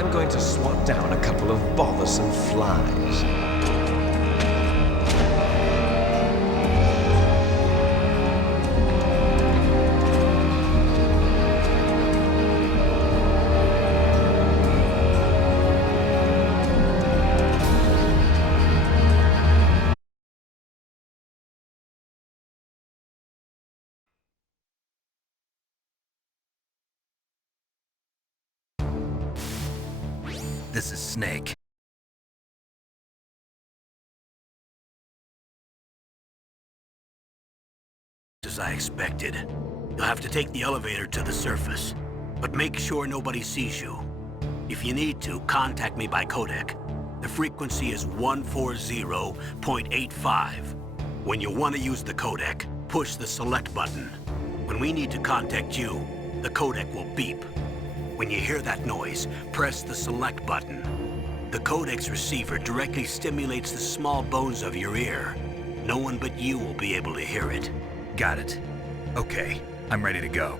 I'm going to swat down a couple of bothersome flies. This is Snake. As I expected. You'll have to take the elevator to the surface, but make sure nobody sees you. If you need to, contact me by codec. The frequency is 140.85. When you want to use the codec, push the select button. When we need to contact you, the codec will beep. When you hear that noise, press the select button. The codec's receiver directly stimulates the small bones of your ear. No one but you will be able to hear it. Got it. Okay, I'm ready to go.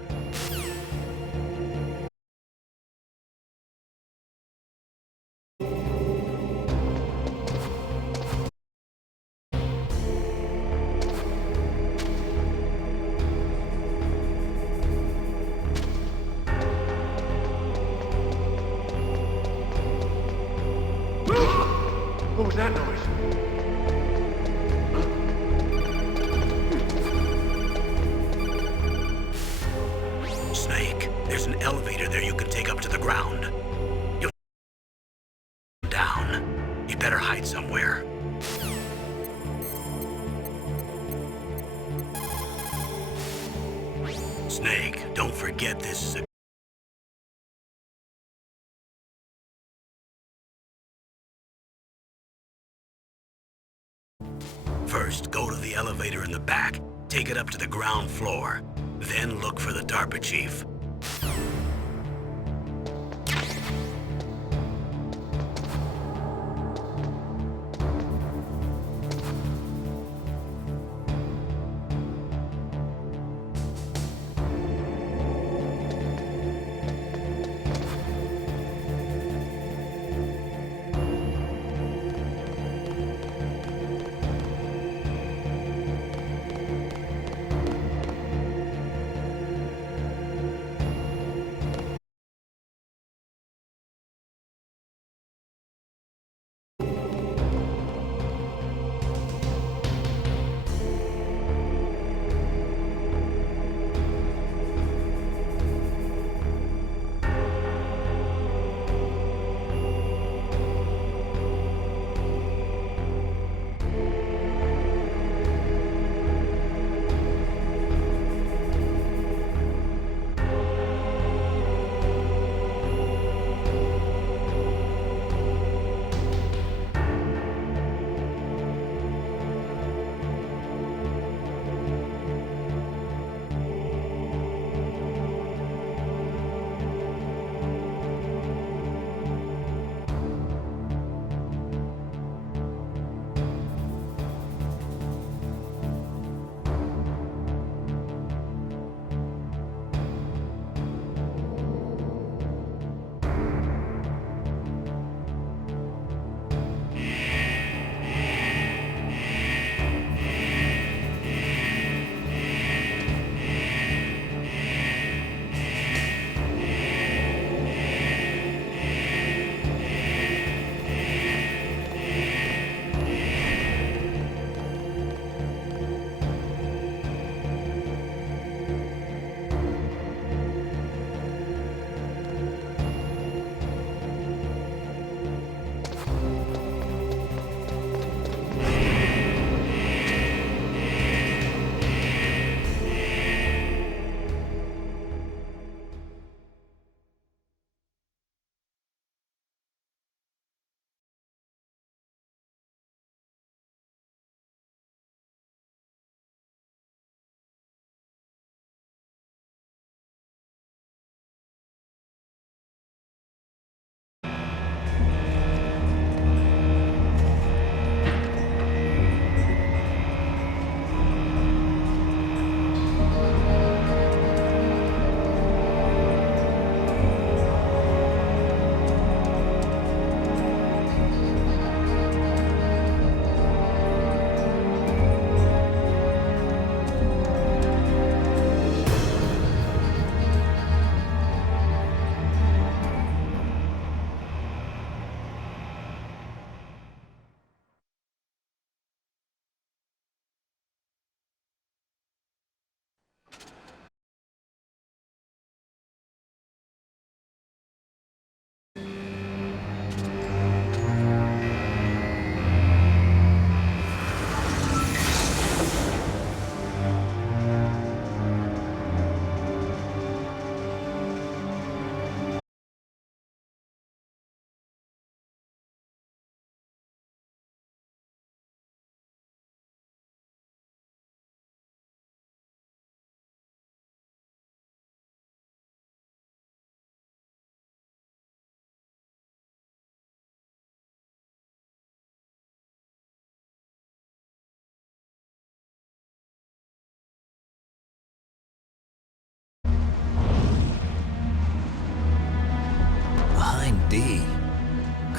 What was that noise? Snake, there's an elevator there you can take up to the ground. You'll down. You better hide somewhere. Snake, don't forget this is a First, go to the elevator in the back, take it up to the ground floor. Then look for the DARPA chief.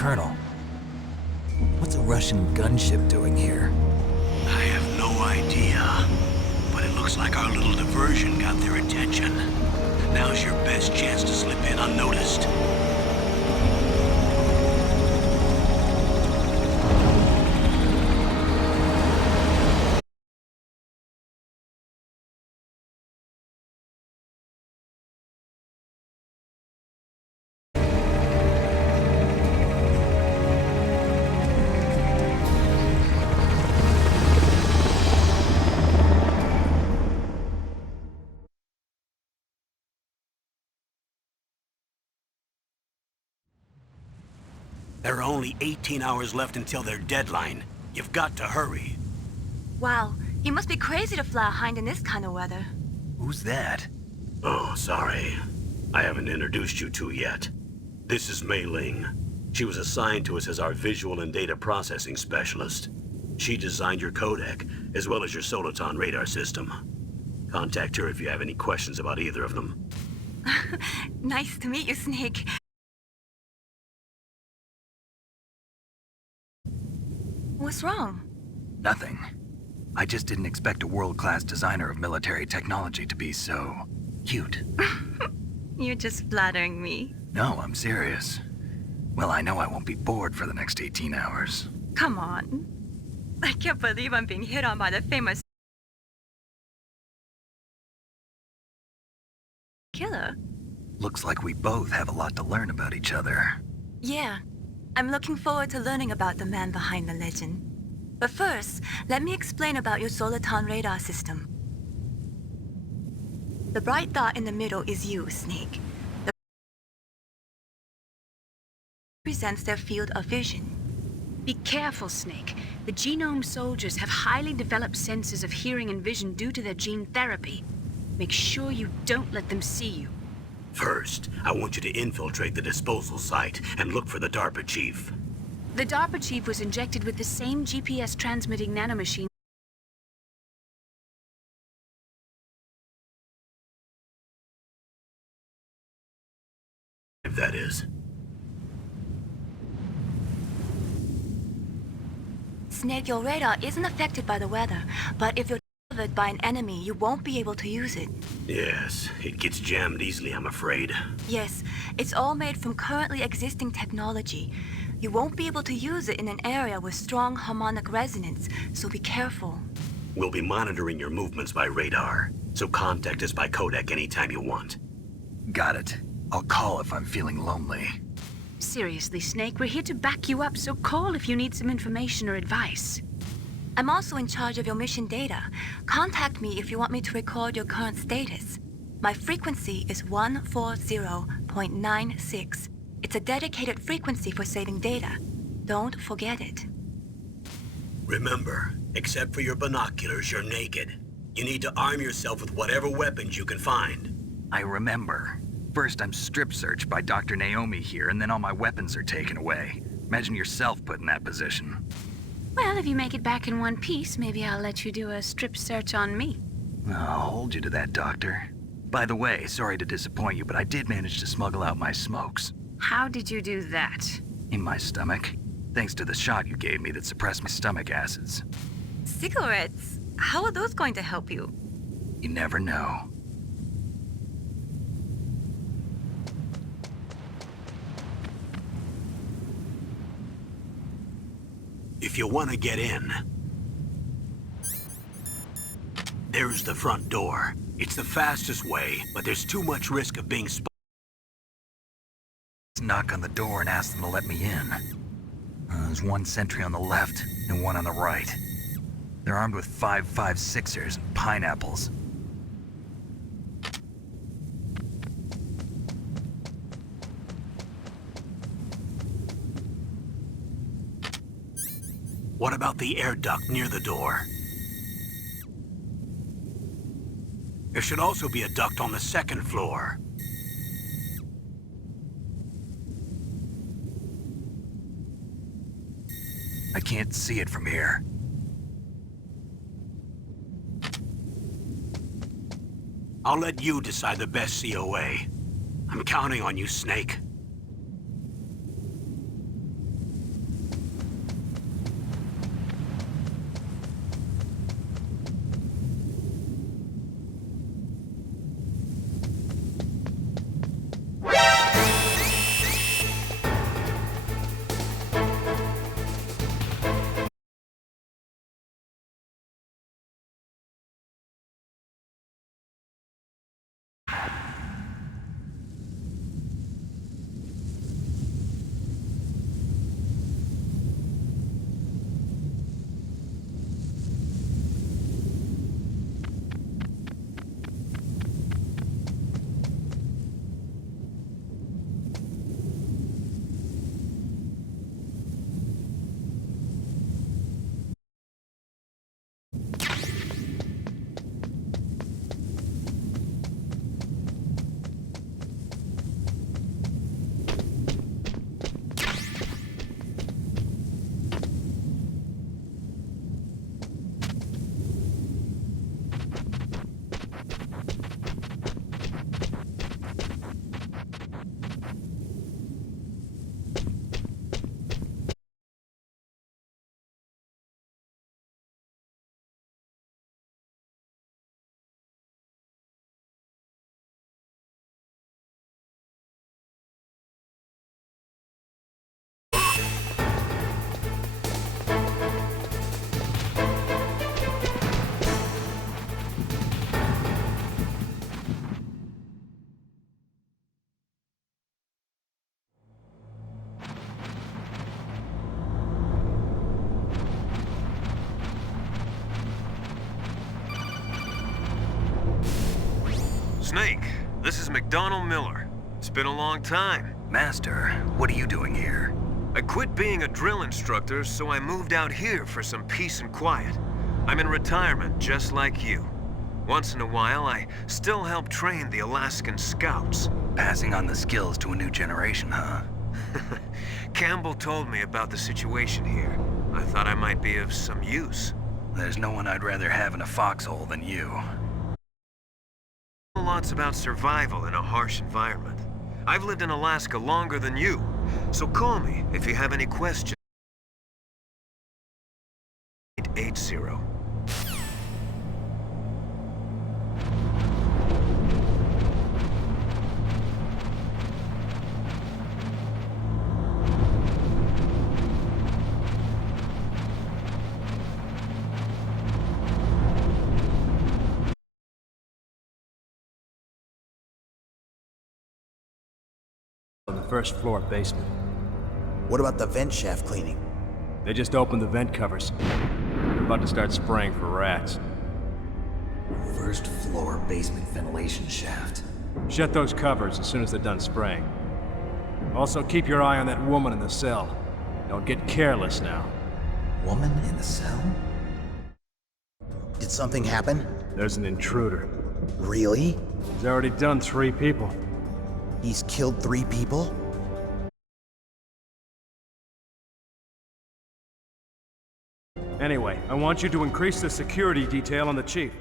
Colonel, what's a Russian gunship doing here? I have no idea. But it looks like our little diversion got their attention. Now's your best chance to slip in unnoticed. There are only 18 hours left until their deadline. You've got to hurry. Wow, you must be crazy to fly a hind in this kind of weather. Who's that? Oh, sorry. I haven't introduced you two yet. This is Mei Ling. She was assigned to us as our visual and data processing specialist. She designed your codec, as well as your Soliton radar system. Contact her if you have any questions about either of them. Nice to meet you, Snake. What's wrong? Nothing. I just didn't expect a world-class designer of military technology to be so cute. You're just flattering me. No, I'm serious. Well, I know I won't be bored for the next 18 hours. Come on. I can't believe I'm being hit on by the famous killer. Looks like we both have a lot to learn about each other. Yeah, I'm looking forward to learning about the man behind the legend. But first, let me explain about your Soliton radar system. The bright dot in the middle is you, Snake. That represents their field of vision. Be careful, Snake. The Genome soldiers have highly developed senses of hearing and vision due to their gene therapy. Make sure you don't let them see you. First, I want you to infiltrate the disposal site and look for the DARPA chief. The DARPA chief was injected with the same GPS transmitting nanomachine. If that is. Snake, your radar isn't affected by the weather, but if you're covered by an enemy, you won't be able to use it. Yes, it gets jammed easily, I'm afraid. Yes, it's all made from currently existing technology. You won't be able to use it in an area with strong harmonic resonance, so be careful. We'll be monitoring your movements by radar, so contact us by codec anytime you want. Got it. I'll call if I'm feeling lonely. Seriously, Snake, we're here to back you up, so call if you need some information or advice. I'm also in charge of your mission data. Contact me if you want me to record your current status. My frequency is 140.96. It's a dedicated frequency for saving data. Don't forget it. Remember, except for your binoculars, you're naked. You need to arm yourself with whatever weapons you can find. I remember. First, I'm strip searched by Dr. Naomi here, and then all my weapons are taken away. Imagine yourself put in that position. Well, if you make it back in one piece, maybe I'll let you do a strip search on me. I'll hold you to that, Doctor. By the way, sorry to disappoint you, but I did manage to smuggle out my smokes. How did you do that? In my stomach. Thanks to the shot you gave me that suppressed my stomach acids. Cigarettes? How are those going to help you? You never know. If you want to get in, there's the front door. It's the fastest way, but there's too much risk of being spotted. Knock on the door and ask them to let me in. There's one sentry on the left and one on the right. They're armed with 5.56ers and pineapples. What about the air duct near the door? There should also be a duct on the second floor. I can't see it from here. I'll let you decide the best COA. I'm counting on you, Snake. Snake, this is McDonald Miller. It's been a long time. Master, what are you doing here? I quit being a drill instructor, so I moved out here for some peace and quiet. I'm in retirement, just like you. Once in a while, I still help train the Alaskan Scouts. Passing on the skills to a new generation, huh? Campbell told me about the situation here. I thought I might be of some use. There's no one I'd rather have in a foxhole than you. Lots about survival in a harsh environment. I've lived in Alaska longer than you, so call me if you have any questions. 880. On the first floor basement. What about the vent shaft cleaning? They just opened the vent covers. They're about to start spraying for rats. First floor basement ventilation shaft. Shut those covers as soon as they're done spraying. Also, keep your eye on that woman in the cell. Don't get careless now. Woman in the cell? Did something happen? There's an intruder. Really? He's already done 3 people. He's killed 3 people? Anyway, I want you to increase the security detail on the chief.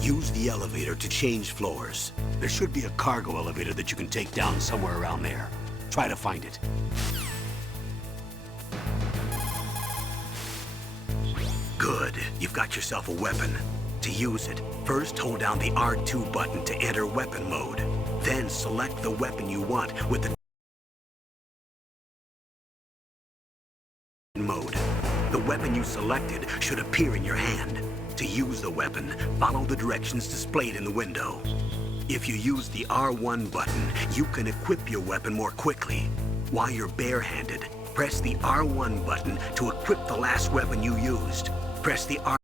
Use the elevator to change floors. There should be a cargo elevator that you can take down somewhere around there. Try to find it. Good. You've got yourself a weapon. To use it, first hold down the R2 button to enter weapon mode. Then select the weapon you want with the mode. The weapon you selected should appear in your hand. To use the weapon, follow the directions displayed in the window. If you use the R1 button, you can equip your weapon more quickly. While you're barehanded, press the R1 button to equip the last weapon you used. Press the R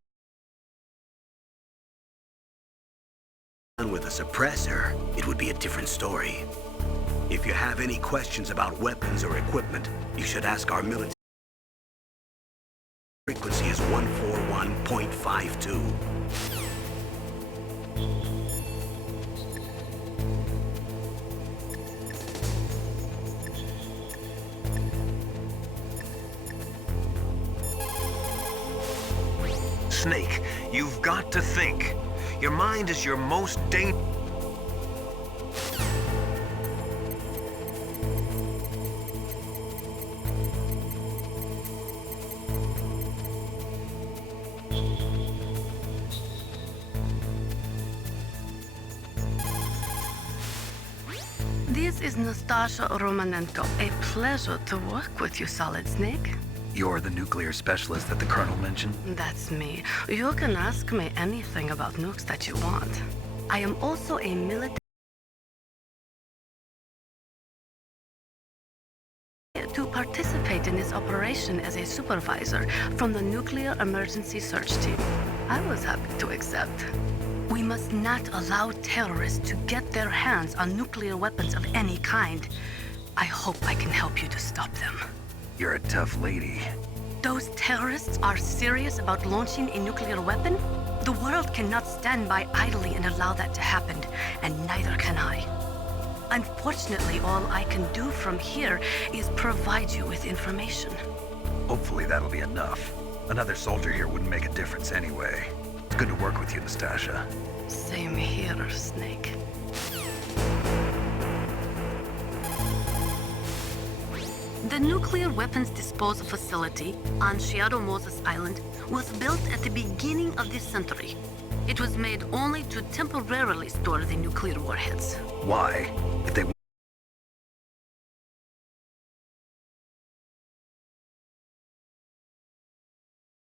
with a suppressor, it would be a different story. If you have any questions about weapons or equipment, you should ask our military. Frequency is 141.52. Snake, you've got to think. Your mind is your most dangerous. This is Nastasha Romanenko. A pleasure to work with you, Solid Snake. You're the nuclear specialist that the Colonel mentioned? That's me. You can ask me anything about nukes that you want. I am also a military to participate in this operation as a supervisor from the Nuclear Emergency Search Team. I was happy to accept. We must not allow terrorists to get their hands on nuclear weapons of any kind. I hope I can help you to stop them. You're a tough lady. those terrorists are serious about launching a nuclear weapon, the world cannot stand by idly and allow that to happen, and neither can I. Unfortunately, all I can do from here is provide you with information. Hopefully that'll be enough. Another soldier here wouldn't make a difference anyway. It's good to work with you, Nastasha. Same here, Snake. The nuclear weapons disposal facility on Shadow Moses Island was built at the beginning of this century. It was made only to temporarily store the nuclear warheads. Why? If they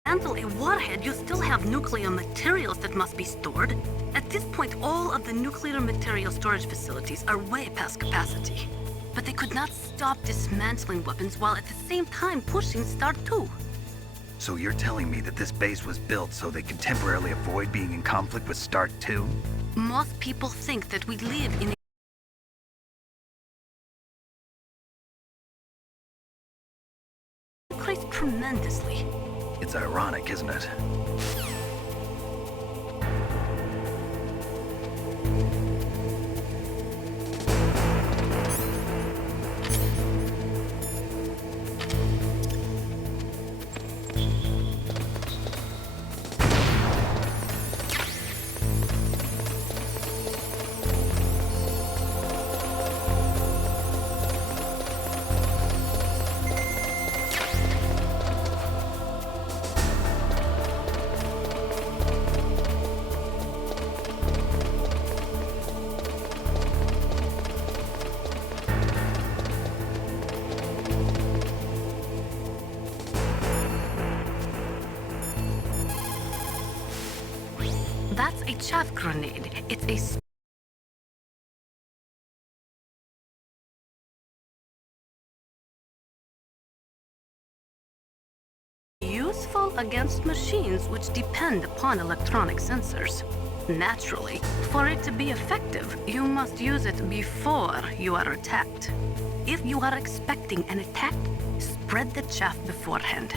handle a warhead, you still have nuclear materials that must be stored. At this point, all of the nuclear material storage facilities are way past capacity. But they could not stop dismantling weapons while at the same time pushing Start 2. So you're telling me that this base was built so they can temporarily avoid being in conflict with Start 2? Most people think that we live in a increased tremendously. It's ironic, isn't it? That's a chaff grenade. It's a useful against machines which depend upon electronic sensors. Naturally, for it to be effective, you must use it before you are attacked. If you are expecting an attack, spread the chaff beforehand.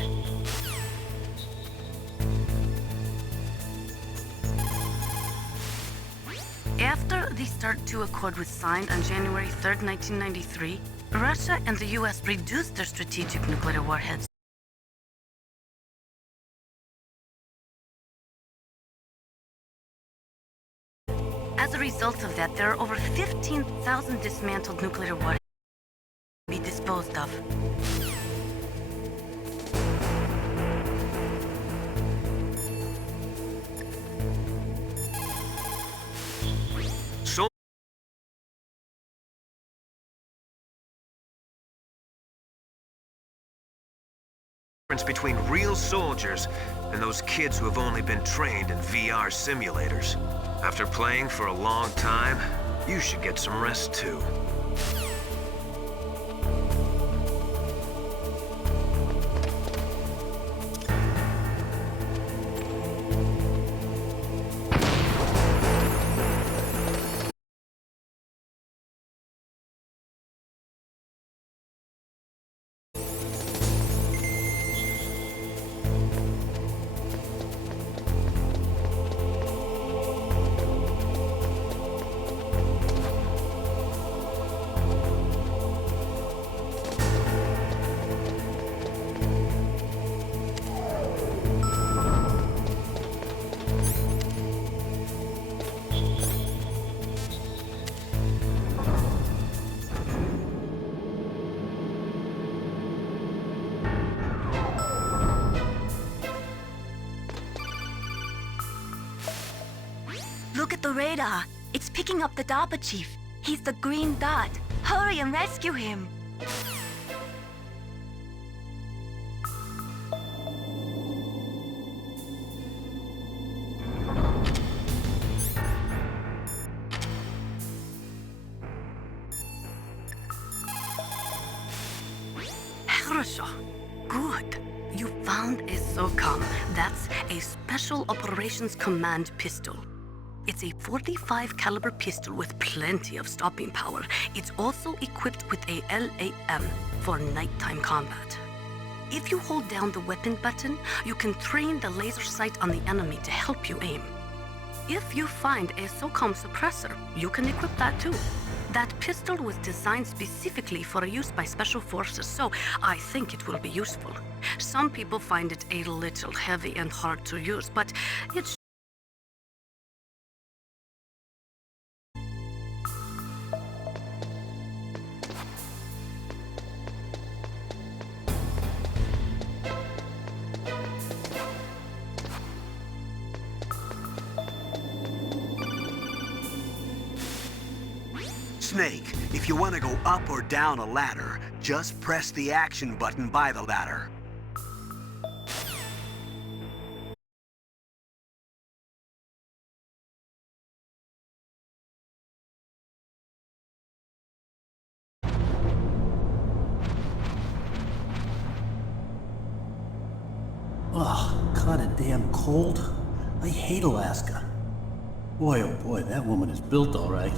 After the Start 2 Accord was signed on January 3rd, 1993, Russia and the US reduced their strategic nuclear warheads. As a result of that, there are over 15,000 dismantled nuclear warheads to be disposed of. Between real soldiers and those kids who have only been trained in VR simulators. After playing for a long time, you should get some rest too. Look at the radar. It's picking up the DARPA chief. He's the green dot. Hurry and rescue him. Хорошо. Good. You found a SOCOM. That's a Special Operations Command pistol. It's a .45 caliber pistol with plenty of stopping power. It's also equipped with a LAM for nighttime combat. If you hold down the weapon button, you can train the laser sight on the enemy to help you aim. If you find a SOCOM suppressor, you can equip that too. That pistol was designed specifically for use by special forces, so I think it will be useful. Some people find it a little heavy and hard to use, but it's Snake, if you want to go up or down a ladder, just press the action button by the ladder. Ugh, kinda damn cold. I hate Alaska. Boy, oh boy, that woman is built all right.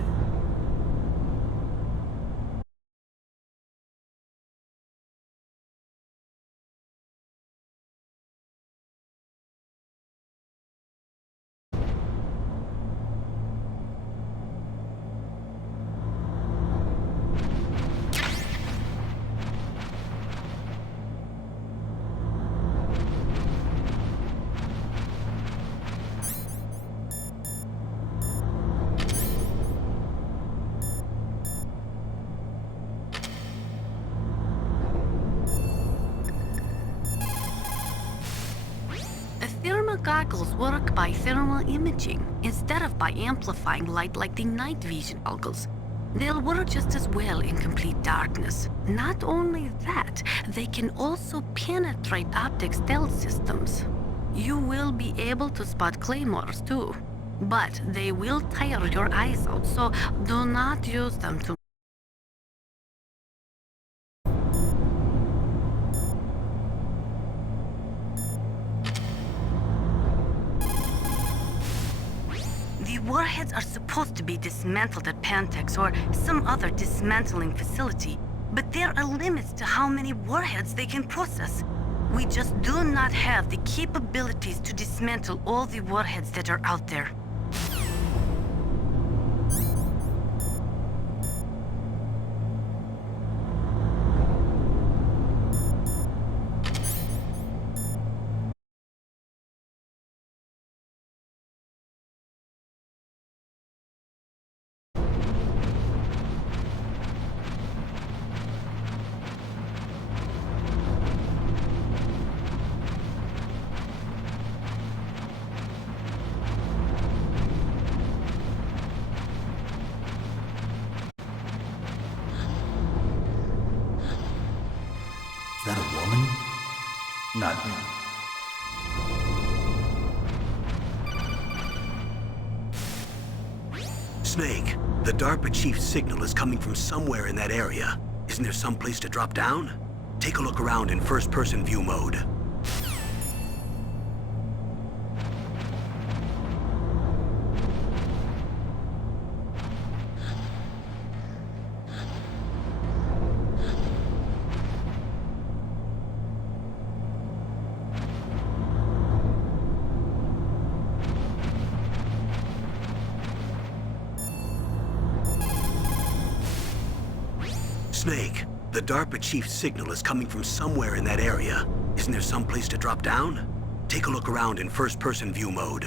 Thermal goggles work by thermal imaging instead of by amplifying light like the night vision goggles. They'll work just as well in complete darkness. Not only that, they can also penetrate optic stealth systems. You will be able to spot claymores too, but they will tire your eyes out, so do not use them to. The warheads are supposed to be dismantled at Pantex or some other dismantling facility, but there are limits to how many warheads they can process. We just do not have the capabilities to dismantle all the warheads that are out there. Is that a woman? Not Snake, the DARPA chief's signal is coming from somewhere in that area. Isn't there some place to drop down? Take a look around in first-person view mode. Snake, the DARPA chief's signal is coming from somewhere in that area. Isn't there some place to drop down? Take a look around in first-person view mode.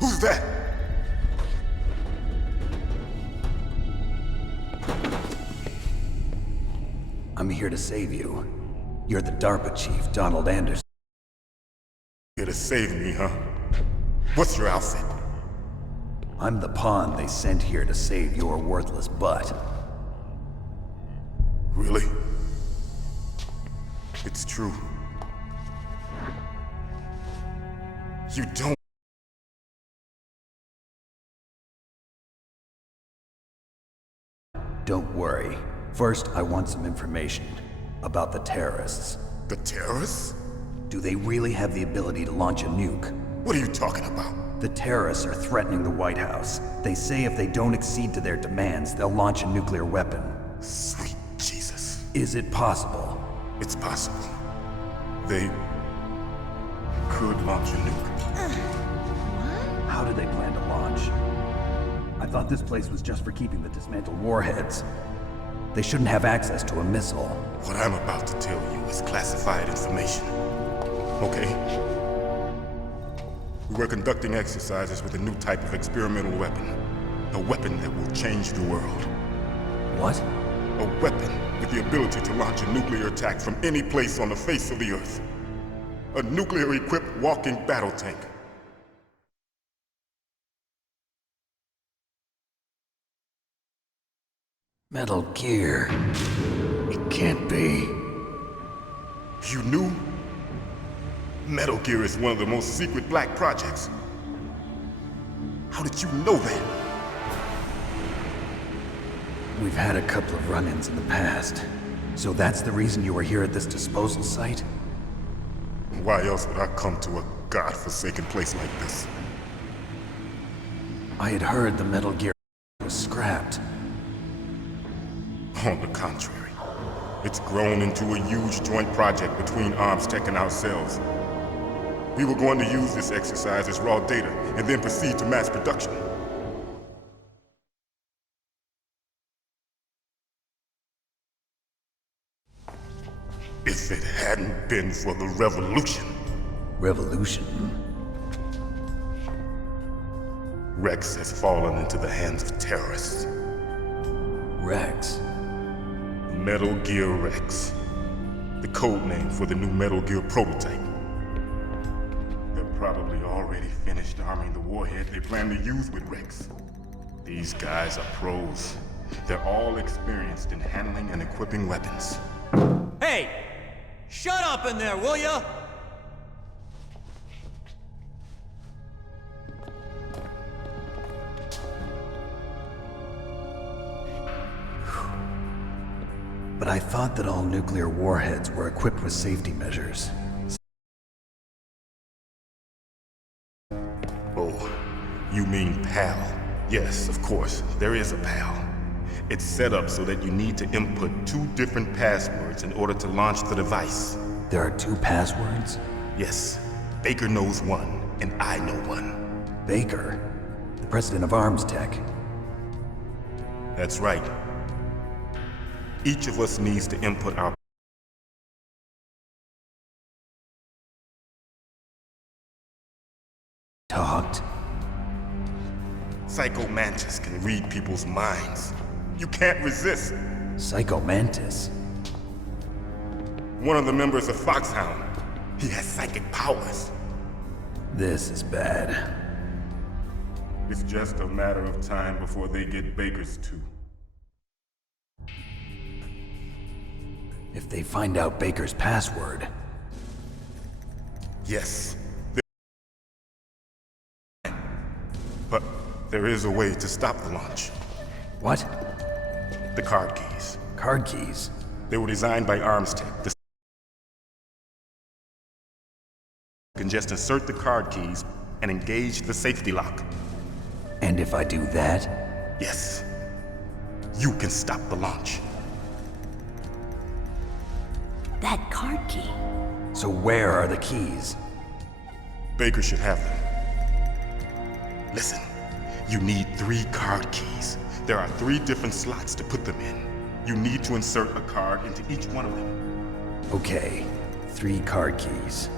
Who's that? I'm here to save you. You're the DARPA chief, Donald Anderson. Here to save me, huh? What's your outfit? I'm the pawn they sent here to save your worthless butt. Really? It's true. You don't. Don't worry. First, I want some information about the terrorists. The terrorists? Do they really have the ability to launch a nuke? What are you talking about? The terrorists are threatening the White House. They say if they don't accede to their demands, they'll launch a nuclear weapon. Sweet Jesus. Is it possible? It's possible. They could launch a nuke. How do they plan to launch? I thought this place was just for keeping the dismantled warheads. They shouldn't have access to a missile. What I'm about to tell you is classified information. Okay? We were conducting exercises with a new type of experimental weapon. A weapon that will change the world. What? A weapon with the ability to launch a nuclear attack from any place on the face of the Earth. A nuclear-equipped walking battle tank. Metal Gear. It can't be. You knew? Metal Gear is one of the most secret black projects. How did you know that? We've had a couple of run-ins in the past. So that's the reason you were here at this disposal site? Why else would I come to a godforsaken place like this? I had heard the Metal Gear was scrapped. On the contrary, it's grown into a huge joint project between ArmsTech and ourselves. We were going to use this exercise as raw data and then proceed to mass production. If it hadn't been for the revolution. Revolution? Rex has fallen into the hands of terrorists. Rex? Metal Gear Rex. The code name for the new Metal Gear prototype. They're probably already finished arming the warhead they plan to use with Rex. These guys are pros. They're all experienced in handling and equipping weapons. Hey! Shut up in there, will ya? But I thought that all nuclear warheads were equipped with safety measures. Oh, you mean PAL? Yes, of course, there is a PAL. It's set up so that you need to input 2 different passwords in order to launch the device. There are 2 passwords? Yes. Baker knows one, and I know one. Baker? The president of ArmsTech? That's right. Each of us needs to input our talked. Psycho Mantis can read people's minds. You can't resist. Psycho Mantis? One of the members of Foxhound. He has psychic powers. This is bad. It's just a matter of time before they get Baker's too. If they find out Baker's password... Yes. But there is a way to stop the launch. What? The card keys. Card keys? They were designed by ArmsTech. You can just insert the card keys and engage the safety lock. And if I do that? Yes. You can stop the launch. That card key. So where are the keys? Baker should have them. Listen, you need 3 card keys. There are 3 different slots to put them in. You need to insert a card into each one of them. Okay, 3 card keys.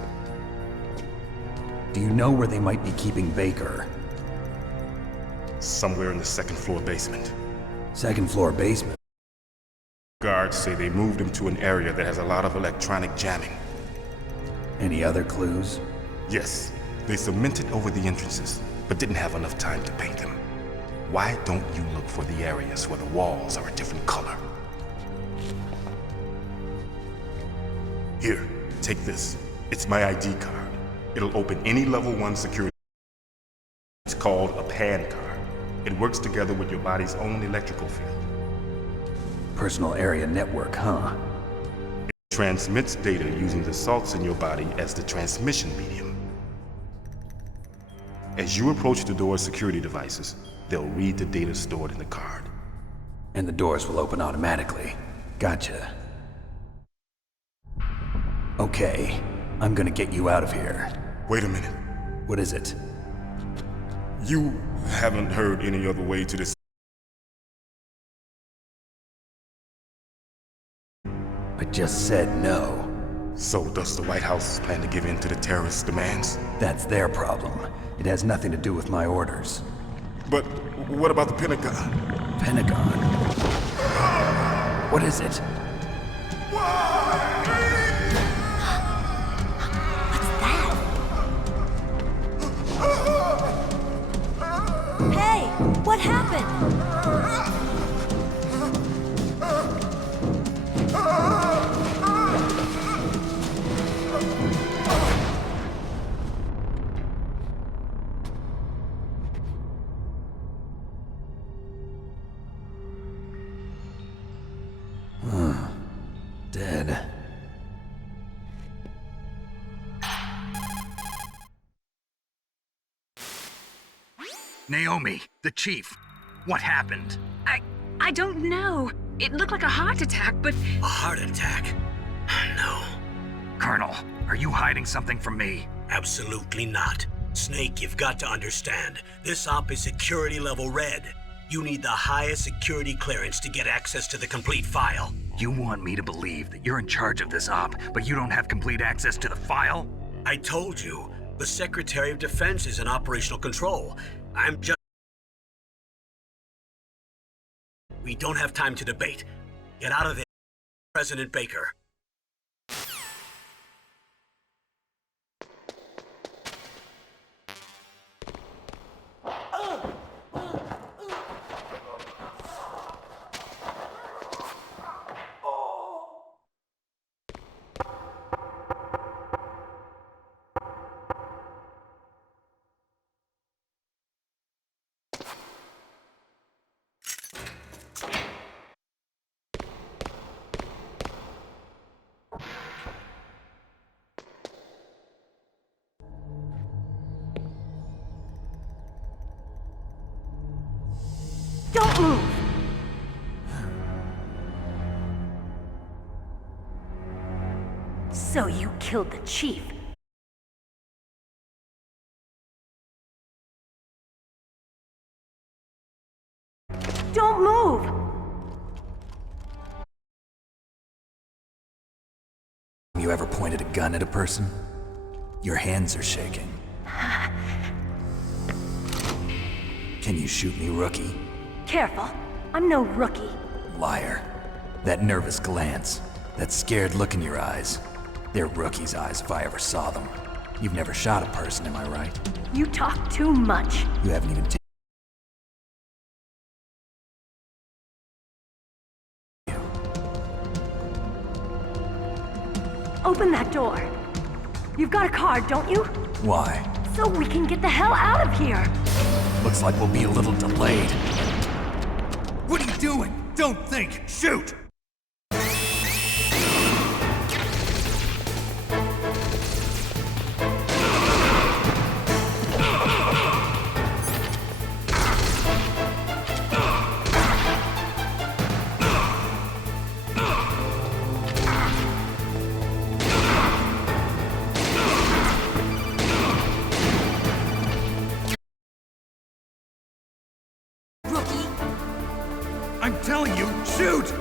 Do you know where they might be keeping Baker? Somewhere in the 2nd floor basement. 2nd floor basement? Guards say they moved him to an area that has a lot of electronic jamming. Any other clues? Yes. They cemented over the entrances, but didn't have enough time to paint them. Why don't you look for the areas where the walls are a different color? Here, take this. It's my ID card. It'll open any level 1 security. It's called a PAN card. It works together with your body's own electrical field. Personal area network, huh? It transmits data using the salts in your body as the transmission medium. As you approach the door's security devices, they'll read the data stored in the card. And the doors will open automatically. Gotcha. Okay, I'm gonna get you out of here. Wait a minute. What is it? You haven't heard any other way to this. I just said no. So does the White House plan to give in to the terrorists' demands? That's their problem. It has nothing to do with my orders. But what about the Pentagon? Pentagon? What is it? Hey, what happened? Dead. Naomi, the chief. What happened? I don't know. It looked like a heart attack, but... A heart attack? No. Colonel, are you hiding something from me? Absolutely not. Snake, you've got to understand. This op is security level red. You need the highest security clearance to get access to the complete file. You want me to believe that you're in charge of this op, but you don't have complete access to the file? I told you, the Secretary of Defense is in operational control. I'm just... We don't have time to debate. Get out of there, President Baker. Don't move! So you killed the chief. Don't move! You ever pointed a gun at a person? Your hands are shaking. Can you shoot me, rookie? Careful, I'm no rookie. Liar. That nervous glance, that scared look in your eyes. They're rookie's eyes if I ever saw them. You've never shot a person, am I right? You talk too much. You haven't even taken... Open that door. You've got a card, don't you? Why? So we can get the hell out of here. Looks like we'll be a little delayed. What are you doing? Don't think! Shoot! I'm telling you, shoot!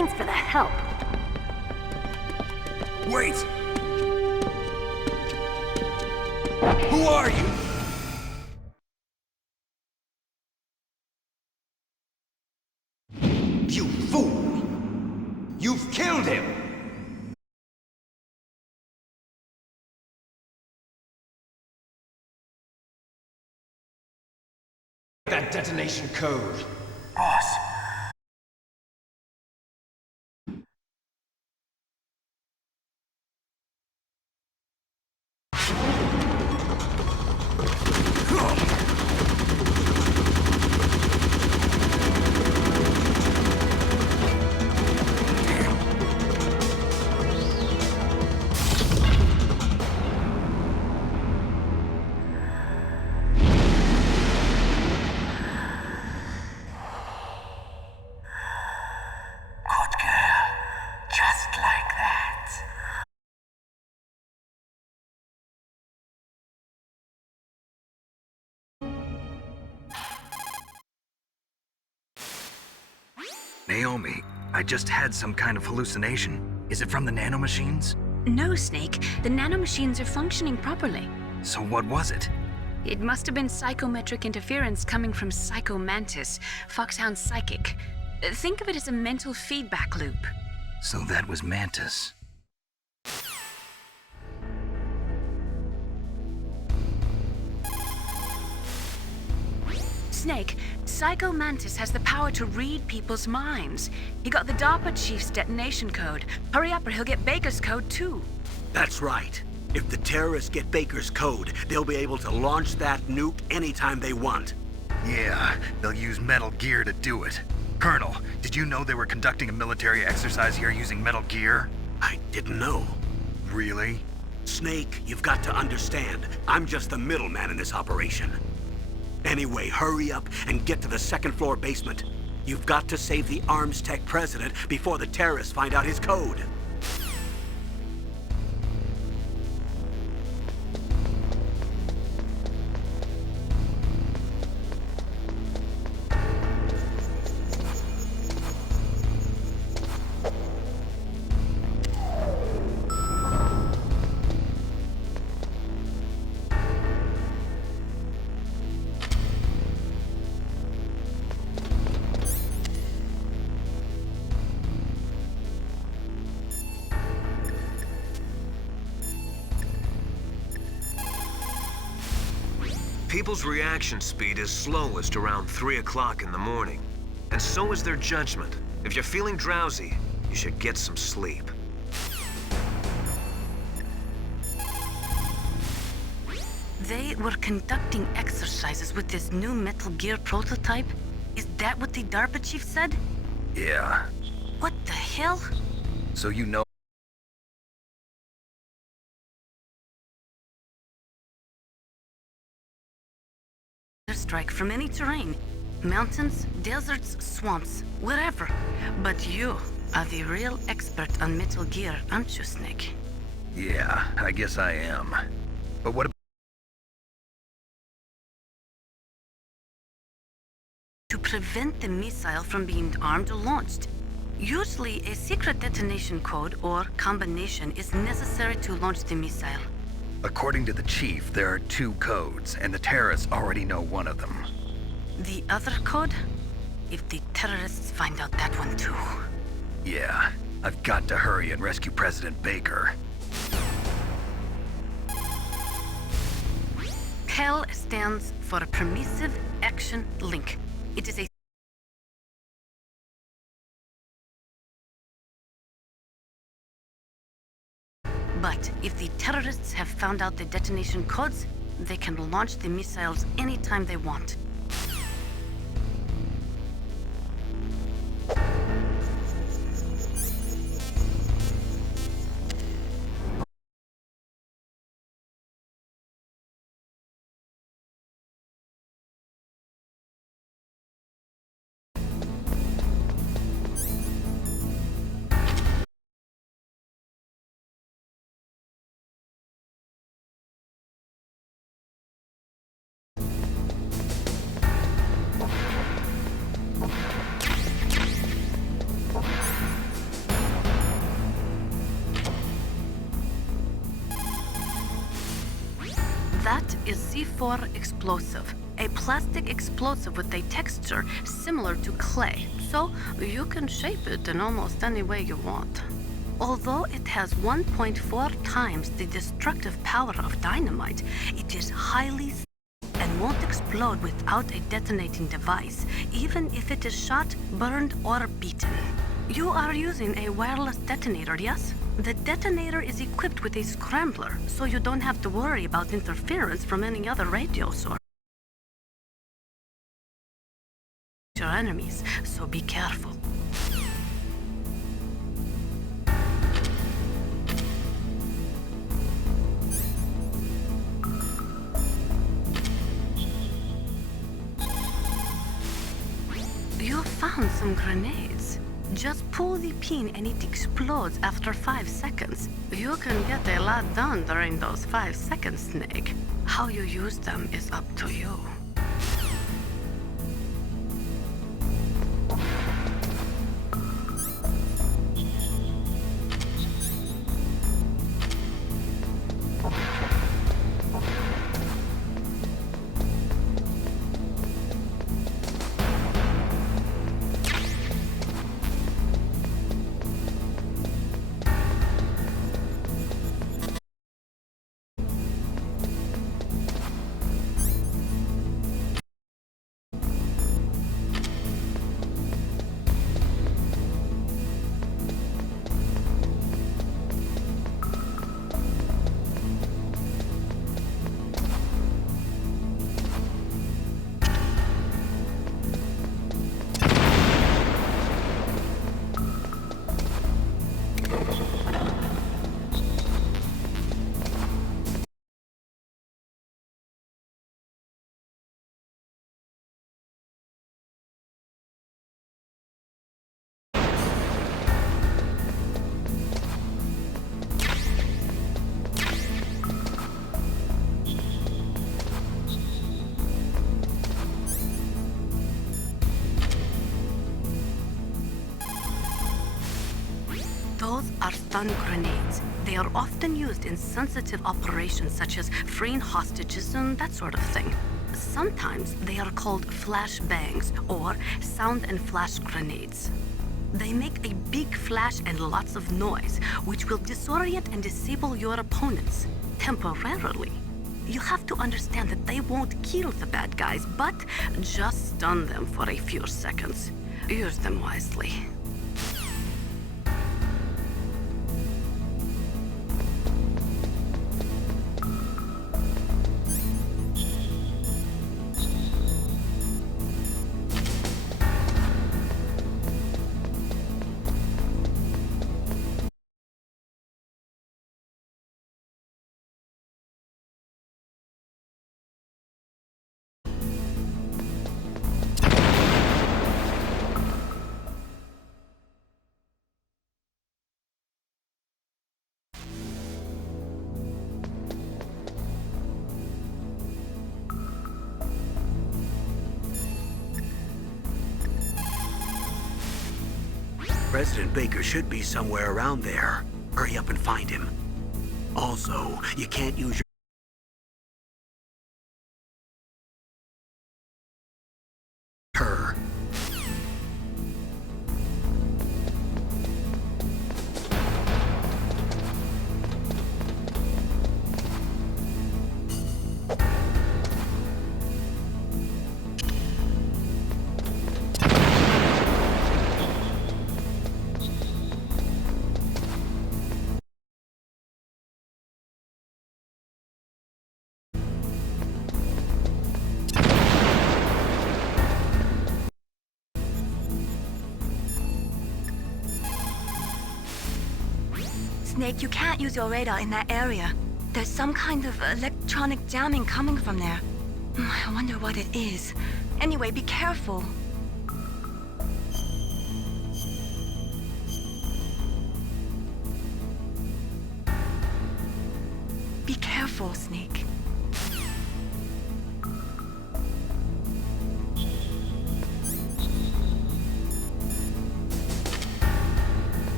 Thanks for the help. Wait! Who are you? You fool! You've killed him! That detonation code. Boss. Naomi, I just had some kind of hallucination. Is it from the nanomachines? No, Snake. The nanomachines are functioning properly. So what was it? It must have been psychometric interference coming from Psycho Mantis, Foxhound's psychic. Think of it as a mental feedback loop. So that was Mantis. Snake, Psycho Mantis has the power to read people's minds. He got the DARPA chief's detonation code. Hurry up or he'll get Baker's code too. That's right. If the terrorists get Baker's code, they'll be able to launch that nuke anytime they want. Yeah, they'll use Metal Gear to do it. Colonel, did you know they were conducting a military exercise here using Metal Gear? I didn't know. Really? Snake, you've got to understand. I'm just the middleman in this operation. Anyway, hurry up and get to the second-floor basement. You've got to save the Arms Tech president before the terrorists find out his code. People's reaction speed is slowest around 3 o'clock in the morning. And so is their judgment. If you're feeling drowsy, you should get some sleep. They were conducting exercises with this new Metal Gear prototype? Is that what the DARPA chief said? Yeah. What the hell? So you know... Strike from any terrain. Mountains, deserts, swamps, wherever. But you are the real expert on Metal Gear, aren't you, Snake? Yeah, I guess I am. But what about... To prevent the missile from being armed or launched. Usually, a secret detonation code or combination is necessary to launch the missile. According to the chief, there are 2 codes, and the terrorists already know one of them. The other code? If the terrorists find out that one too. Yeah, I've got to hurry and rescue President Baker. PEL stands for a Permissive Action Link. It is a But if the terrorists have found out the detonation codes, they can launch the missiles anytime they want. That is C4 explosive, a plastic explosive with a texture similar to clay, so you can shape it in almost any way you want. Although it has 1.4 times the destructive power of dynamite, it is highly and won't explode without a detonating device, even if it is shot, burned, or beaten. You are using a wireless detonator, yes? The detonator is equipped with a scrambler, so you don't have to worry about interference from any other radio source. Your enemies, so be careful. You found some grenades. Just pull the pin and it explodes after 5 seconds. You can get a lot done during those 5 seconds, Snake. How you use them is up to you. Those are stun grenades. They are often used in sensitive operations such as freeing hostages and that sort of thing. Sometimes they are called flash bangs or sound and flash grenades. They make a big flash and lots of noise, which will disorient and disable your opponents temporarily. You have to understand that they won't kill the bad guys, but just stun them for a few seconds. Use them wisely. President Baker should be somewhere around there. Hurry up and find him. Also, you can't use your... her. Snake, you can't use your radar in that area. There's some kind of electronic jamming coming from there. I wonder what it is. Anyway, be careful. Be careful, Snake.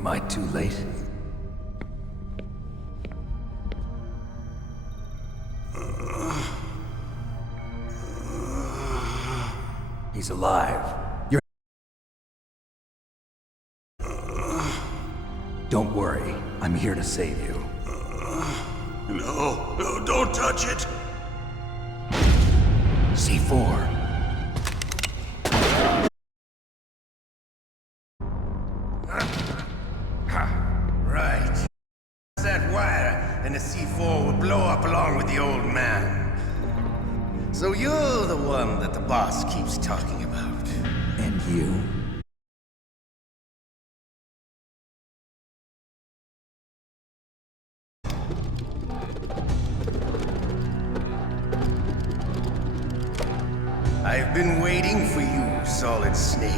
Am I too late? He's alive. Don't worry, I'm here to save you. No, don't touch it! C4. Right. That wire, and the C4 will blow up along with the old man. So you're the one that the boss keeps talking about. And you? I've been waiting for you, Solid Snake.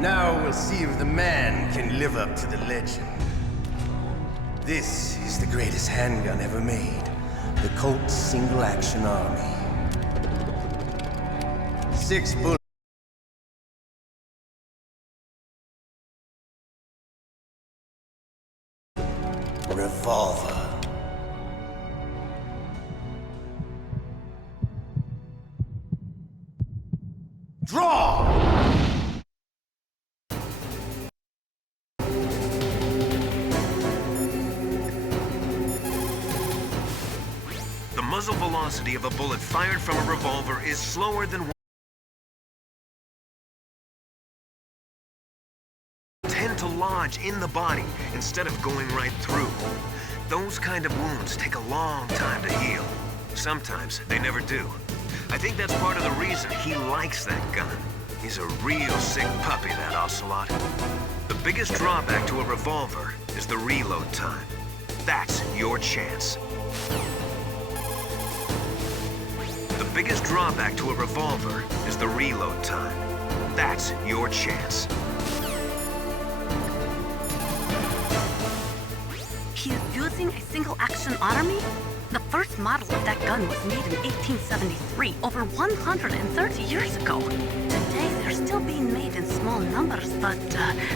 Now we'll see if the man can live up to the legend. This is the greatest handgun ever made. The Colt Single Action Army. 6 bullets. Revolver. Draw! The muzzle velocity of a bullet fired from a revolver is slower than tend to lodge in the body instead of going right through. Those kind of wounds take a long time to heal. Sometimes they never do. I think that's part of the reason he likes that gun. He's a real sick puppy, that Ocelot. The biggest drawback to a revolver is the reload time. That's your chance. The biggest drawback to a revolver is the reload time. That's your chance. He is using a single-action army? The first model of that gun was made in 1873, over 130 years ago. Today, they're still being made in small numbers, but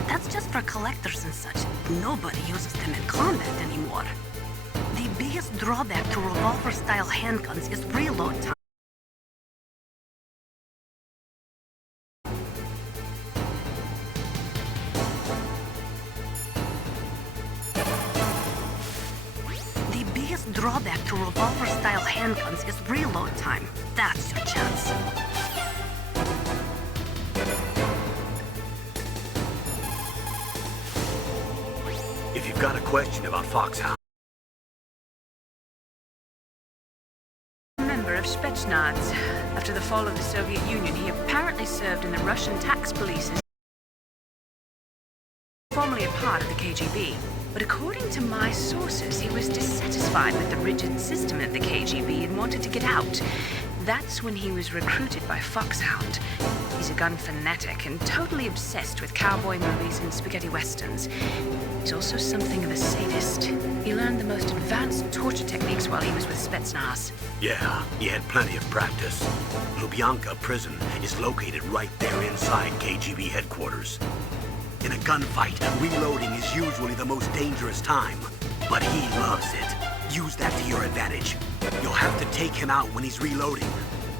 that's just for collectors and such. Nobody uses them in combat anymore. The biggest drawback to revolver-style handguns is reload time. Drawback to revolver-style handguns is reload time. That's your chance. If you've got a question about Foxhound, Member of Spetsnaz. After the fall of the Soviet Union, he apparently served in the Russian tax police, formerly a part of the KGB. But according to my sources, he was dissatisfied with the rigid system of the KGB and wanted to get out. That's when he was recruited by Foxhound. He's a gun fanatic and totally obsessed with cowboy movies and spaghetti westerns. He's also something of a sadist. He learned the most advanced torture techniques while he was with Spetsnaz. yeah, he had plenty of practice. Lubyanka prison is located right there inside KGB headquarters. In a gunfight, reloading is usually the most dangerous time, but he loves it. Use that to your advantage. You'll have to take him out when he's reloading.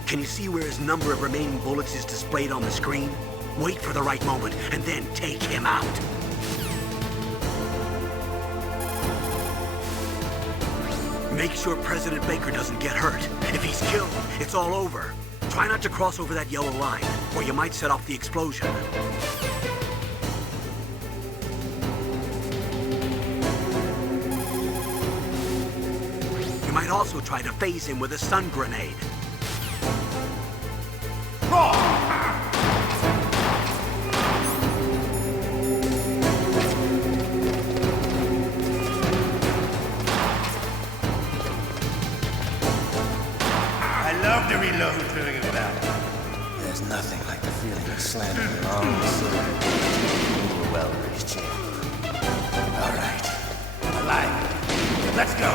Can you see where his number of remaining bullets is displayed on the screen? Wait for the right moment, and then take him out. Make sure President Baker doesn't get hurt. If he's killed, it's all over. Try not to cross over that yellow line, or you might set off the explosion. You might also try to phase him with a stun grenade. I love to reload during a battle. There's nothing like the feeling of slamming along the sword into a well-greased chair. All right, alive. Let's go.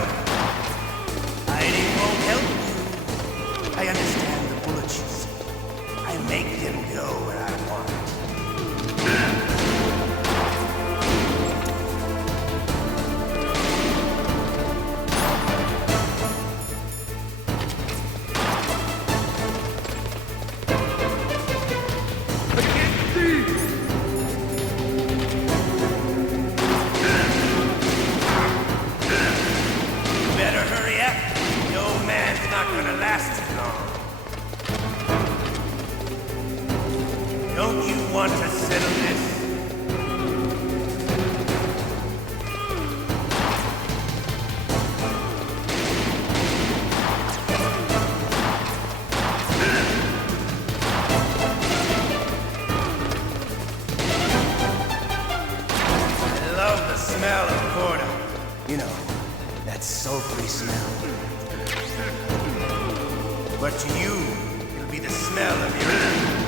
Hiding won't help you. I understand the bullets you see. I make them go where I want. Don't you want to settle this? I love the smell of Porta. You know, that sultry smell. But to you, it'll be the smell of your...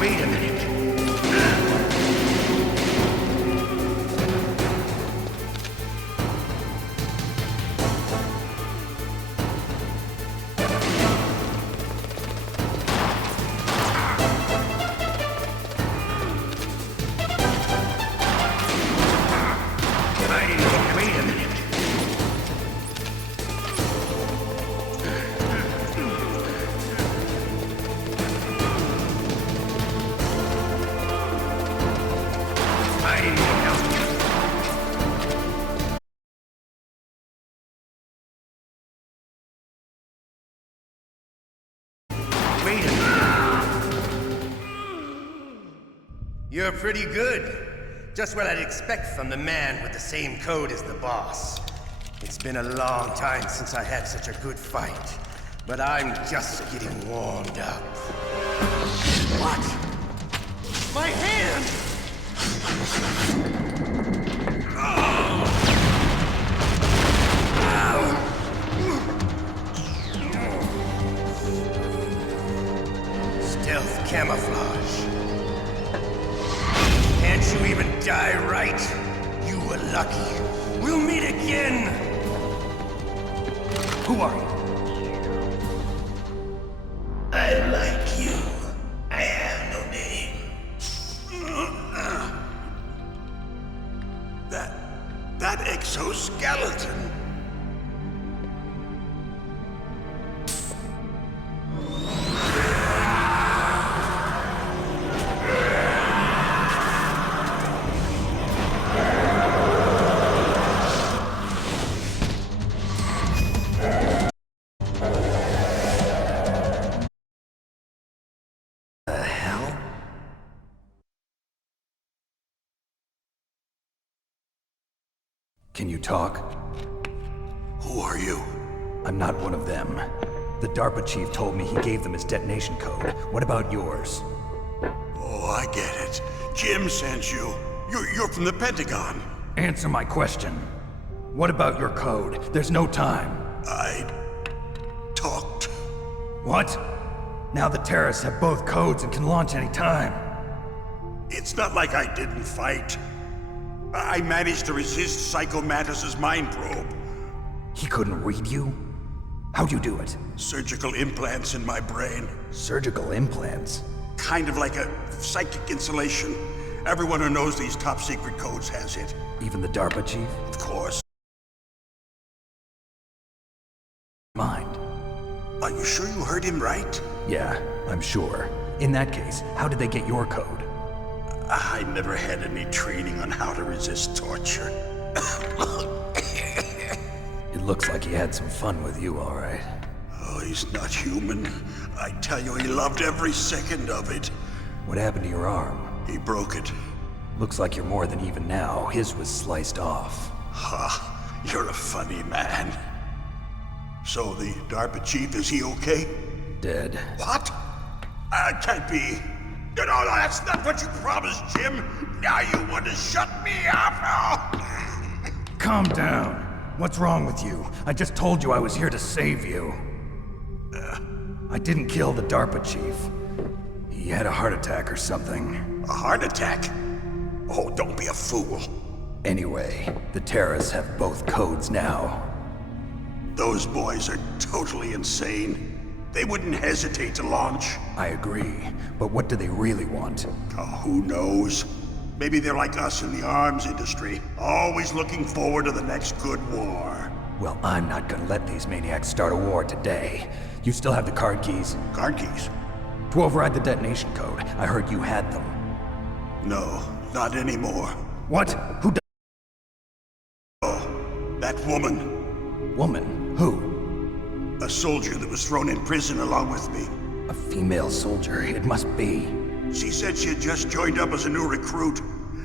Wait a minute. Wait a minute. Wait a minute. You're pretty good. Just what I'd expect from the man with the same code as the boss. It's been a long time since I had such a good fight, but I'm just getting warmed up. What? My hand! Stealth camouflage. Can't you even die right? You were lucky. We'll meet again! Who are you? I'm like you. I have no name. That exoskeleton. Can you talk? Who are you? I'm not one of them. The DARPA chief told me he gave them his detonation code. What about yours? Oh, I get it. Jim sent you. You're from the Pentagon. Answer my question. What about your code? There's no time. I talked. What? Now the terrorists have both codes and can launch any time. It's not like I didn't fight. I managed to resist Psycho Mantis's mind probe. He couldn't read you? How'd you do it? Surgical implants in my brain. Surgical implants? Kind of like a psychic insulation. Everyone who knows these top secret codes has it. Even the DARPA chief? Of course. Mind. Are you sure you heard him right? Yeah, I'm sure. In that case, how did they get your code? I never had any training on how to resist torture. It looks like he had some fun with you, all right. Oh, he's not human. I tell you, he loved every second of it. What happened to your arm? He broke it. Looks like you're more than even now. His was sliced off. Ha, you're a funny man. So the DARPA chief, is he okay? Dead. What? Can't be. No, that's not what you promised, Jim. Now you want to shut me up? Calm down. What's wrong with you? I just told you I was here to save you. I didn't kill the DARPA chief. He had a heart attack or something. A heart attack? Oh, don't be a fool. Anyway, the terrorists have both codes now. Those boys are totally insane. They wouldn't hesitate to launch. I agree, but what do they really want? Oh, who knows? Maybe they're like us in the arms industry, always looking forward to the next good war. Well, I'm not gonna let these maniacs start a war today. You still have the card keys? Card keys? To override the detonation code. I heard you had them. No, not anymore. What? Who does? Oh, that woman. Woman? Who? A soldier that was thrown in prison along with me. A female soldier, it must be. She said she had just joined up as a new recruit.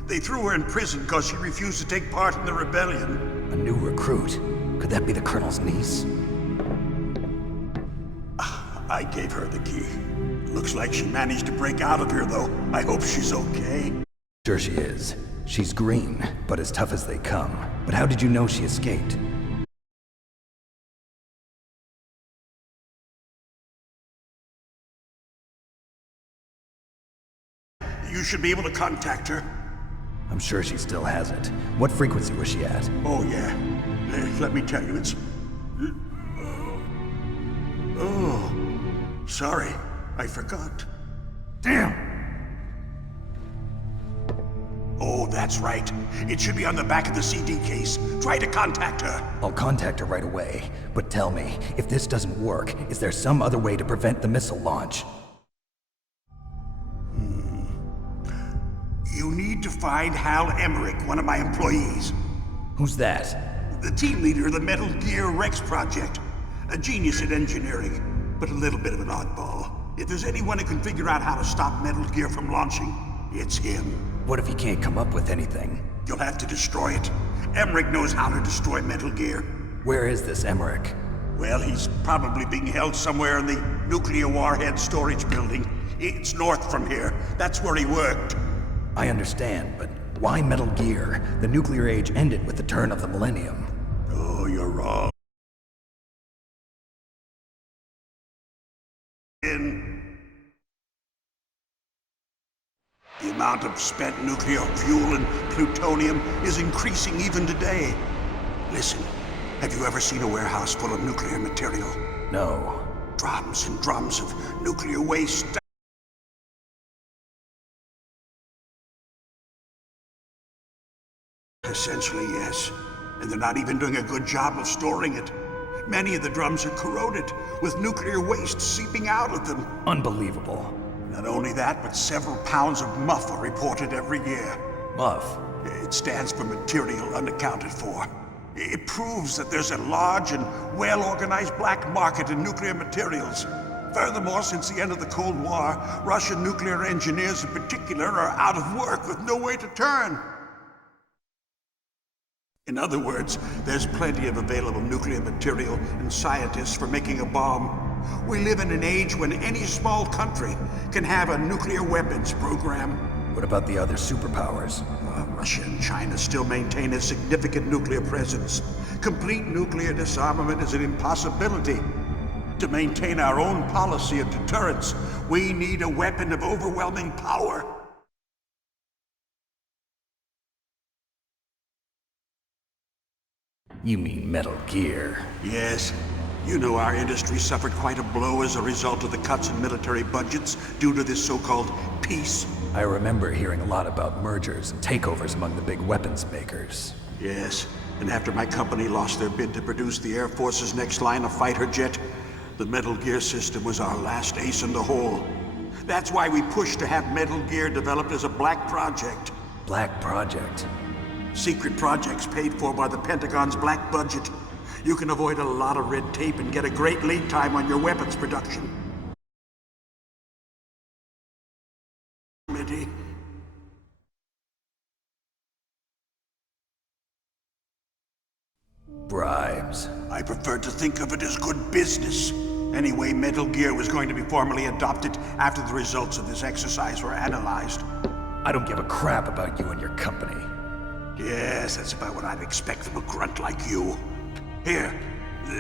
They threw her in prison because she refused to take part in the rebellion. A new recruit? Could that be the Colonel's niece? I gave her the key. Looks like she managed to break out of here, though. I hope she's okay. Sure she is. She's green, but as tough as they come. But how did you know she escaped? You should be able to contact her. I'm sure she still has it. What frequency was she at? Oh, yeah. Let me tell you, it's... Oh, sorry. I forgot. Damn! Oh, that's right. It should be on the back of the CD case. Try to contact her. I'll contact her right away. But tell me, if this doesn't work, is there some other way to prevent the missile launch? You need to find Hal Emmerich, one of my employees. Who's that? The team leader of the Metal Gear Rex project. A genius at engineering, but a little bit of an oddball. If there's anyone who can figure out how to stop Metal Gear from launching, it's him. What if he can't come up with anything? You'll have to destroy it. Emmerich knows how to destroy Metal Gear. Where is this Emmerich? Well, he's probably being held somewhere in the nuclear warhead storage building. It's north from here. That's where he worked. I understand, but why Metal Gear? The nuclear age ended with the turn of the millennium. Oh, you're wrong. The amount of spent nuclear fuel and plutonium is increasing even today. Listen, have you ever seen a warehouse full of nuclear material? No. Drums and drums of nuclear waste. Essentially, yes. And they're not even doing a good job of storing it. Many of the drums are corroded, with nuclear waste seeping out of them. Unbelievable. Not only that, but several pounds of MUF are reported every year. MUF? It stands for material unaccounted for. It proves that there's a large and well-organized black market in nuclear materials. Furthermore, since the end of the Cold War, Russian nuclear engineers in particular are out of work with no way to turn. In other words, there's plenty of available nuclear material and scientists for making a bomb. We live in an age when any small country can have a nuclear weapons program. What about the other superpowers? Russia and China still maintain a significant nuclear presence. Complete nuclear disarmament is an impossibility. To maintain our own policy of deterrence, we need a weapon of overwhelming power. You mean Metal Gear? Yes. You know our industry suffered quite a blow as a result of the cuts in military budgets due to this so-called peace. I remember hearing a lot about mergers and takeovers among the big weapons makers. Yes, and after my company lost their bid to produce the Air Force's next line of fighter jet, the Metal Gear system was our last ace in the hole. That's why we pushed to have Metal Gear developed as a black project. Black project? Secret projects paid for by the Pentagon's black budget. You can avoid a lot of red tape and get a great lead time on your weapons production. Bribes. I prefer to think of it as good business. Anyway, Metal Gear was going to be formally adopted after the results of this exercise were analyzed. I don't give a crap about you and your company. Yes, that's about what I'd expect from a grunt like you. Here,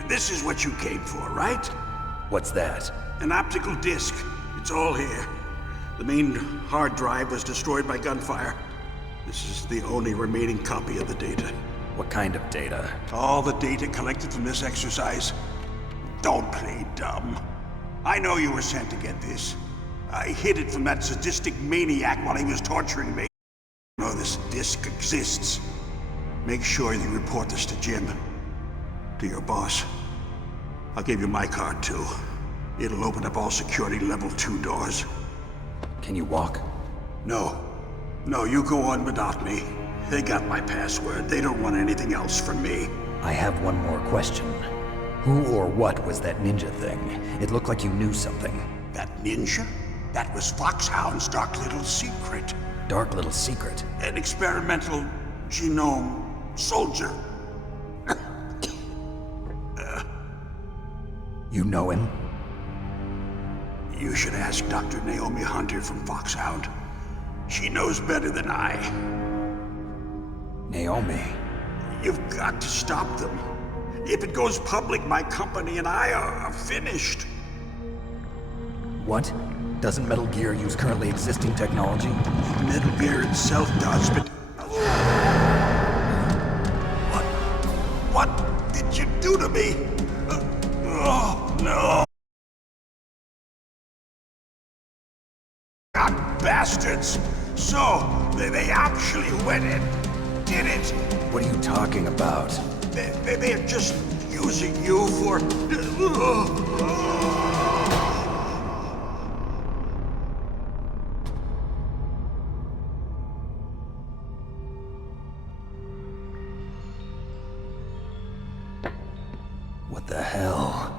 this is what you came for, right? What's that? An optical disc. It's all here. The main hard drive was destroyed by gunfire. This is the only remaining copy of the data. What kind of data? All the data collected from this exercise. Don't play dumb. I know you were sent to get this. I hid it from that sadistic maniac while he was torturing me. You know this disc exists. Make sure you report this to Jim. To your boss. I'll give you my card too. It'll open up all security level 2 doors. Can you walk? No. No, you go on without me. They got my password. They don't want anything else from me. I have one more question. Who or what was that ninja thing? It looked like you knew something. That ninja? That was Foxhound's dark little secret. Dark little secret? An experimental genome soldier. You know him? You should ask Dr. Naomi Hunter from Foxhound. She knows better than I. Naomi? You've got to stop them. If it goes public, my company and I are finished. What? Doesn't Metal Gear use currently existing technology? Metal Gear itself does, but... What did you do to me? Oh, no! God, bastards! So, they actually went and did it! What are you talking about? They're just using you for... What the hell?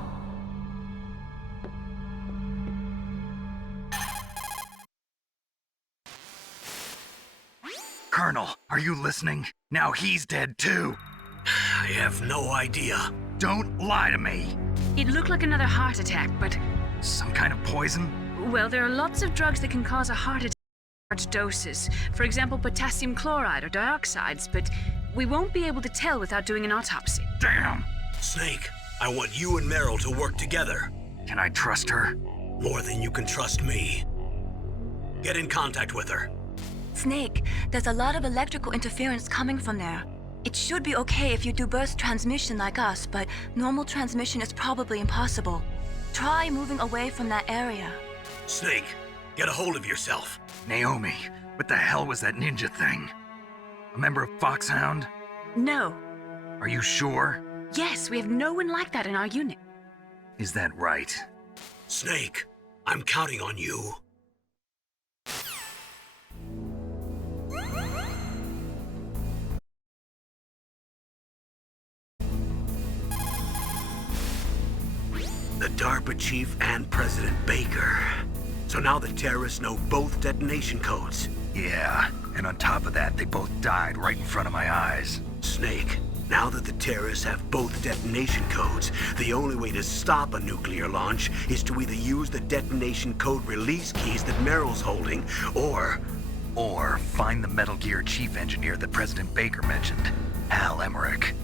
Colonel, are you listening? Now he's dead too. I have no idea. Don't lie to me. It looked like another heart attack, but... Some kind of poison? Well, there are lots of drugs that can cause a heart attack at large doses. For example, potassium chloride or dioxides, but we won't be able to tell without doing an autopsy. Damn! Snake, I want you and Meryl to work together. Can I trust her? More than you can trust me. Get in contact with her. Snake, there's a lot of electrical interference coming from there. It should be okay if you do burst transmission like us, but normal transmission is probably impossible. Try moving away from that area. Snake, get a hold of yourself. Naomi, what the hell was that ninja thing? A member of Foxhound? No. Are you sure? Yes, we have no one like that in our unit. Is that right? Snake, I'm counting on you. The DARPA chief and President Baker. So now the terrorists know both detonation codes. Yeah, and on top of that, they both died right in front of my eyes. Snake, now that the terrorists have both detonation codes, the only way to stop a nuclear launch is to either use the detonation code release keys that Meryl's holding, or Or find the Metal Gear chief engineer that President Baker mentioned, Hal Emmerich.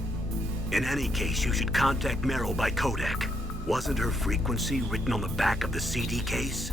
In any case, you should contact Meryl by codec. Wasn't her frequency written on the back of the CD case?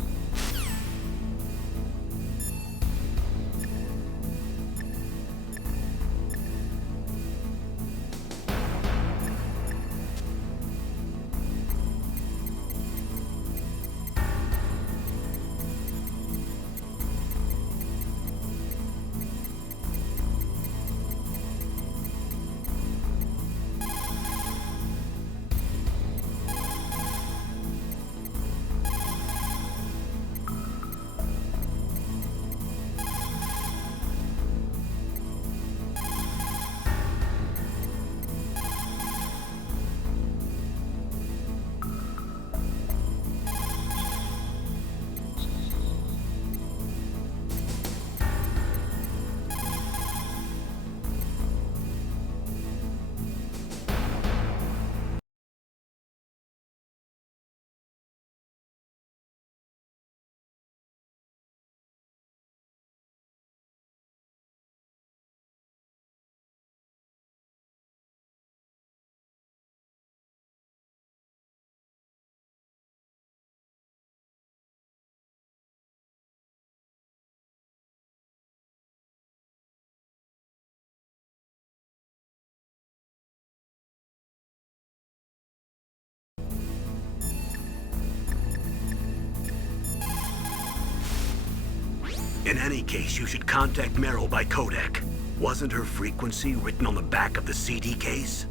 In any case, you should contact Meryl by codec. Wasn't her frequency written on the back of the CD case?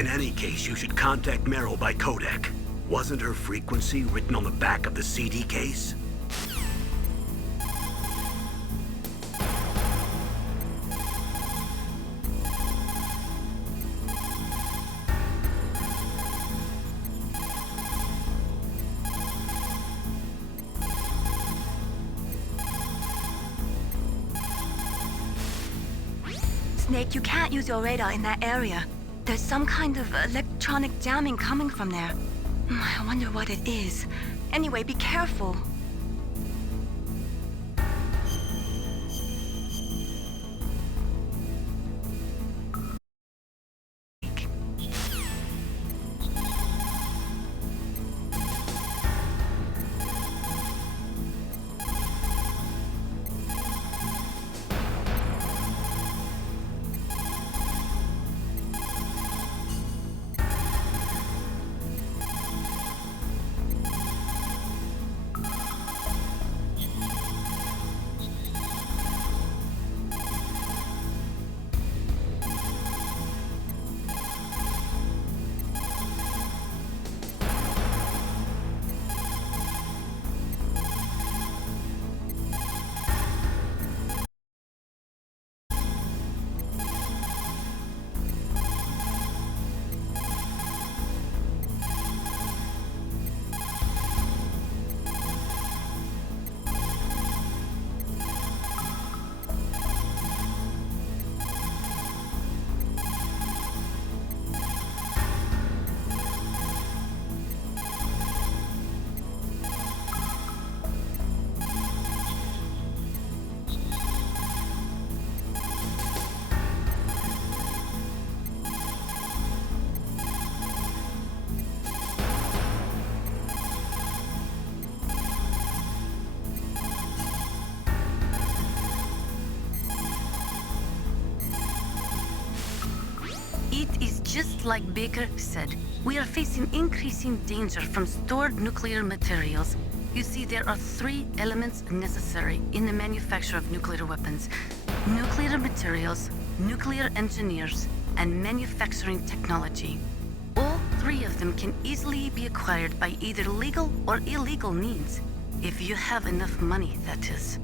In any case, you should contact Meryl by codec. Wasn't her frequency written on the back of the CD case? Snake, you can't use your radar in that area. There's some kind of electronic jamming coming from there. I wonder what it is. Anyway, be careful. It is just like Baker said. We are facing increasing danger from stored nuclear materials. You see, there are 3 elements necessary in the manufacture of nuclear weapons: nuclear materials, nuclear engineers, and manufacturing technology. All 3 of them can easily be acquired by either legal or illegal means. If you have enough money, that is.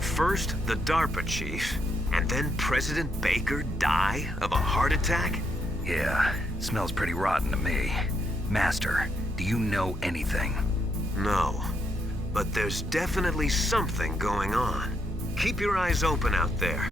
First, the DARPA chief, and then President Baker die of a heart attack? Yeah, smells pretty rotten to me. Master, do you know anything? No, but there's definitely something going on. Keep your eyes open out there.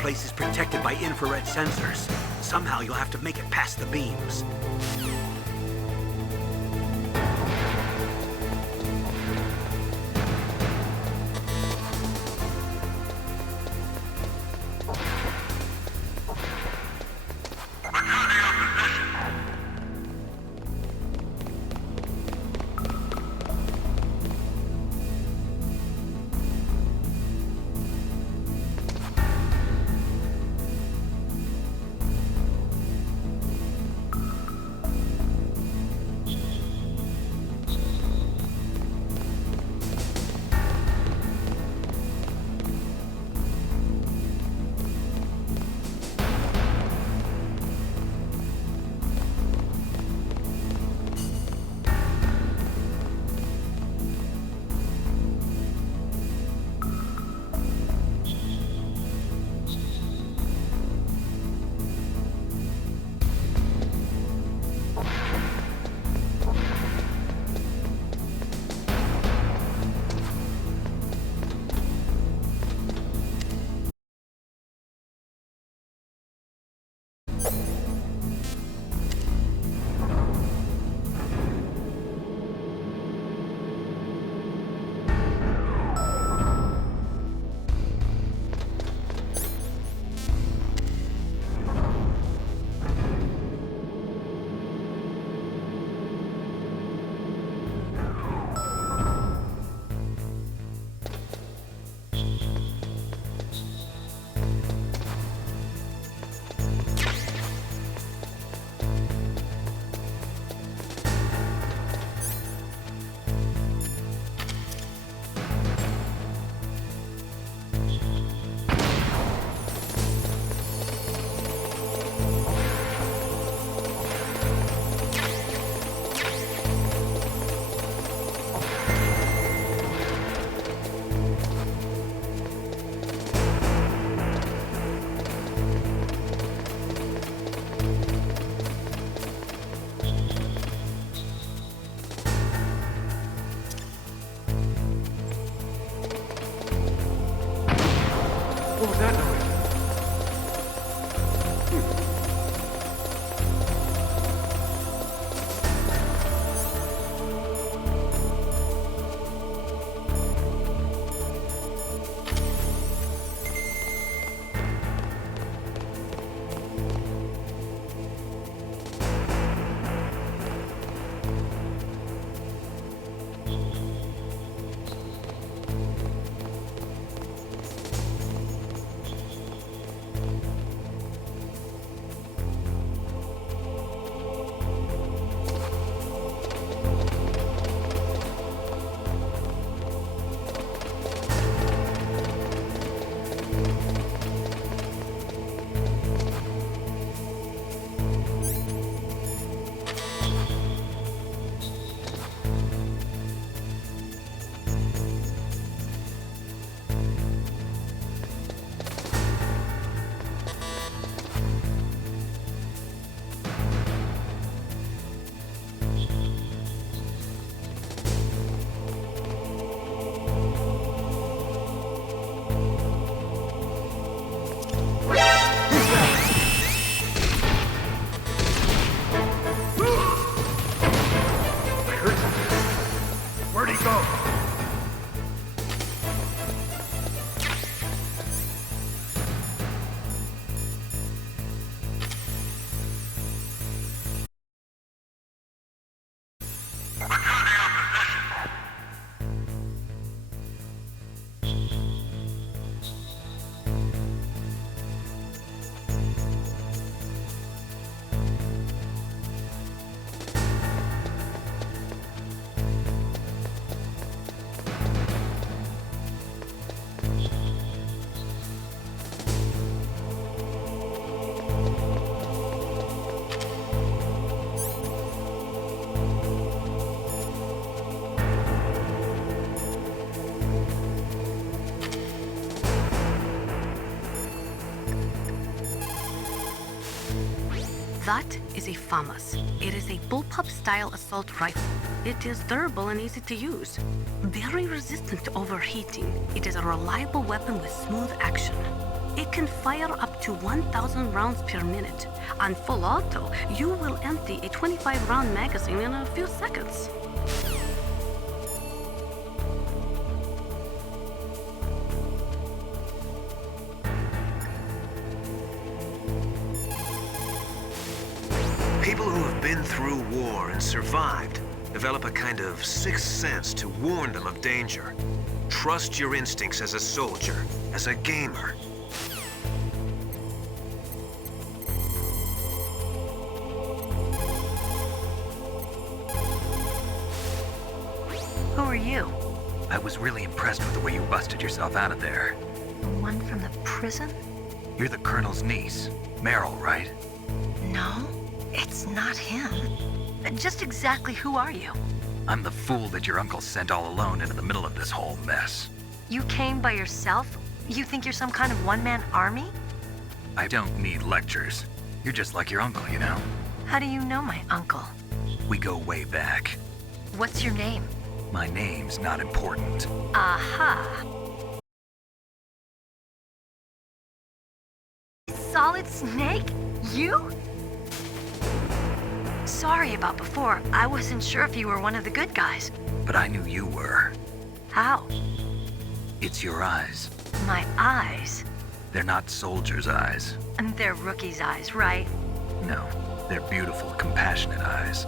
place is protected by infrared sensors. Somehow you'll have to make it past the beams. What was that noise? That is a FAMAS. It is a bullpup-style assault rifle. It is durable and easy to use. Very resistant to overheating. It is a reliable weapon with smooth action. It can fire up to 1,000 rounds per minute. On full auto, you will empty a 25-round magazine in a few seconds. People who have been through war and survived develop a kind of sixth sense to warn them of danger. Trust your instincts as a soldier, as a gamer. Who are you? I was really impressed with the way you busted yourself out of there. The one from the prison? You're the Colonel's niece, Meryl, right? No, it's not him. Just exactly who are you? I'm the fool that your uncle sent all alone into the middle of this whole mess. You came by yourself? You think you're some kind of one-man army? I don't need lectures. You're just like your uncle, you know? How do you know my uncle? We go way back. What's your name? My name's not important. Aha! Solid Snake? You? Sorry about before. I wasn't sure if you were one of the good guys. But I knew you were. How? It's your eyes. My eyes? They're not soldiers' eyes. And they're rookies' eyes, right? No, they're beautiful, compassionate eyes.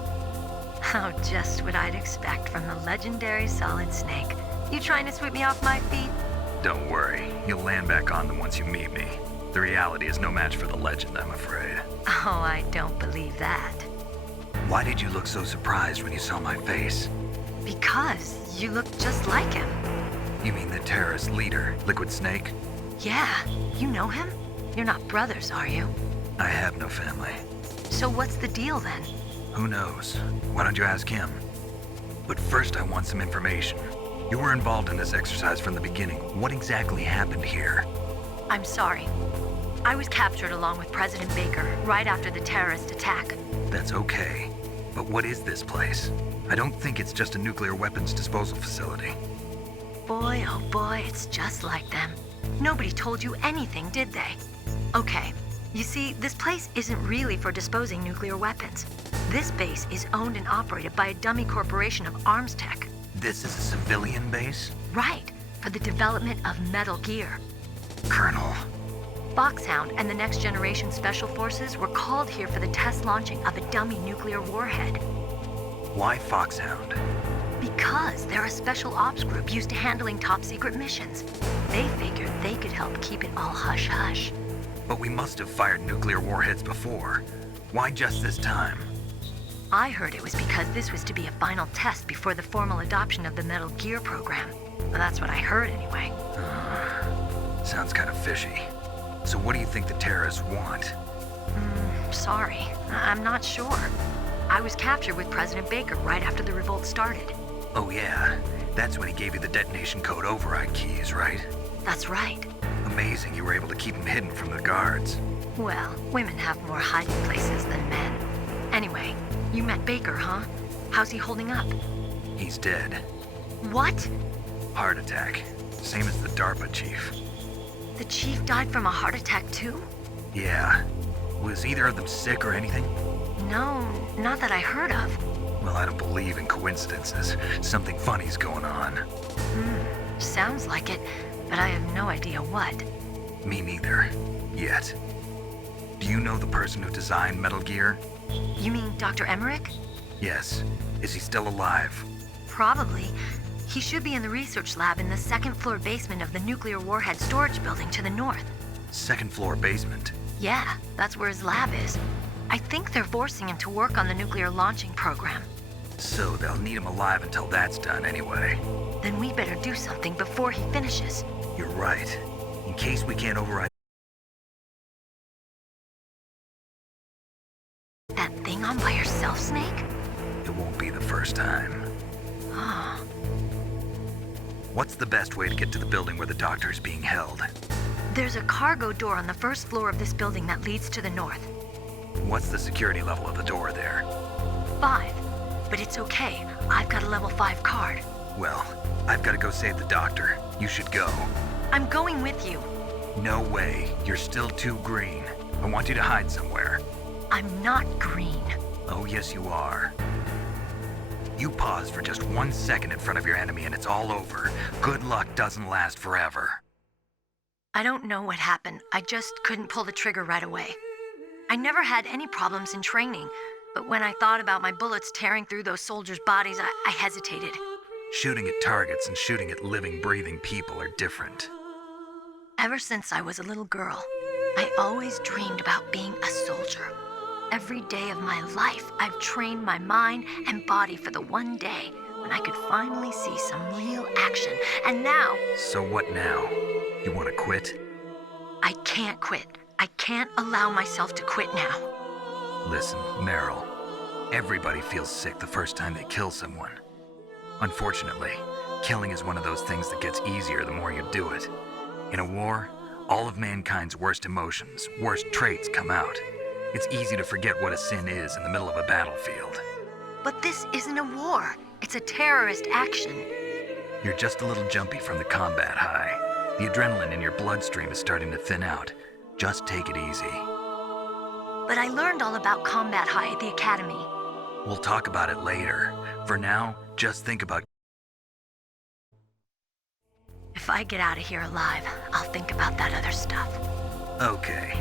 Oh, just what I'd expect from the legendary Solid Snake. You trying to sweep me off my feet? Don't worry, you'll land back on them once you meet me. The reality is no match for the legend, I'm afraid. Oh, I don't believe that. Why did you look so surprised when you saw my face? Because you look just like him. You mean the terrorist leader, Liquid Snake? Yeah, you know him? You're not brothers, are you? I have no family. So what's the deal then? Who knows? Why don't you ask him? But first I want some information. You were involved in this exercise from the beginning. What exactly happened here? I'm sorry. I was captured along with President Baker right after the terrorist attack. That's okay. But what is this place? I don't think it's just a nuclear weapons disposal facility. Boy, oh boy, it's just like them. Nobody told you anything, did they? Okay, you see, this place isn't really for disposing nuclear weapons. This base is owned and operated by a dummy corporation of arms tech. This is a civilian base? Right, for the development of Metal Gear. Colonel. Foxhound and the Next Generation Special Forces were called here for the test launching of a dummy nuclear warhead. Why Foxhound? Because they're a special ops group used to handling top-secret missions. They figured they could help keep it all hush-hush. But we must have fired nuclear warheads before. Why just this time? I heard it was because this was to be a final test before the formal adoption of the Metal Gear program. Well, that's what I heard anyway. Sounds kind of fishy. So what do you think the terrorists want? Sorry, I'm not sure. I was captured with President Baker right after the revolt started. Oh yeah, that's when he gave you the detonation code override keys, right? That's right. Amazing you were able to keep him hidden from the guards. Well, women have more hiding places than men. Anyway, you met Baker, huh? How's he holding up? He's dead. What? Heart attack. Same as the DARPA chief. The chief died from a heart attack too? Yeah. Was either of them sick or anything? No, not that I heard of. Well, I don't believe in coincidences. Something funny's going on. Sounds like it, but I have no idea what. Me neither. Yet. Do you know the person who designed Metal Gear? You mean Dr. Emmerich? Yes. Is he still alive? Probably. He should be in the research lab in the second-floor basement of the nuclear warhead storage building to the north. Second-floor basement? Yeah, that's where his lab is. I think they're forcing him to work on the nuclear launching program. So they'll need him alive until that's done anyway. Then we better do something before he finishes. You're right. In case we can't override that thing on by yourself, Snake? It won't be the first time. What's the best way to get to the building where the doctor's being held? There's a cargo door on the first floor of this building that leads to the north. What's the security level of the door there? 5. But it's okay. I've got a level 5 card. Well, I've got to go save the doctor. You should go. I'm going with you. No way. You're still too green. I want you to hide somewhere. I'm not green. Oh, yes, you are. You pause for just 1 second in front of your enemy and it's all over. Good luck doesn't last forever. I don't know what happened. I just couldn't pull the trigger right away. I never had any problems in training, but when I thought about my bullets tearing through those soldiers' bodies, I hesitated. Shooting at targets and shooting at living, breathing people are different. Ever since I was a little girl, I always dreamed about being a soldier. Every day of my life, I've trained my mind and body for the one day when I could finally see some real action. And now... So what now? You want to quit? I can't quit. I can't allow myself to quit now. Listen, Meryl. Everybody feels sick the first time they kill someone. Unfortunately, killing is one of those things that gets easier the more you do it. In a war, all of mankind's worst emotions, worst traits come out. It's easy to forget what a sin is in the middle of a battlefield. But this isn't a war. It's a terrorist action. You're just a little jumpy from the combat high. The adrenaline in your bloodstream is starting to thin out. Just take it easy. But I learned all about combat high at the academy. We'll talk about it later. For now, just think about... If I get out of here alive, I'll think about that other stuff. Okay.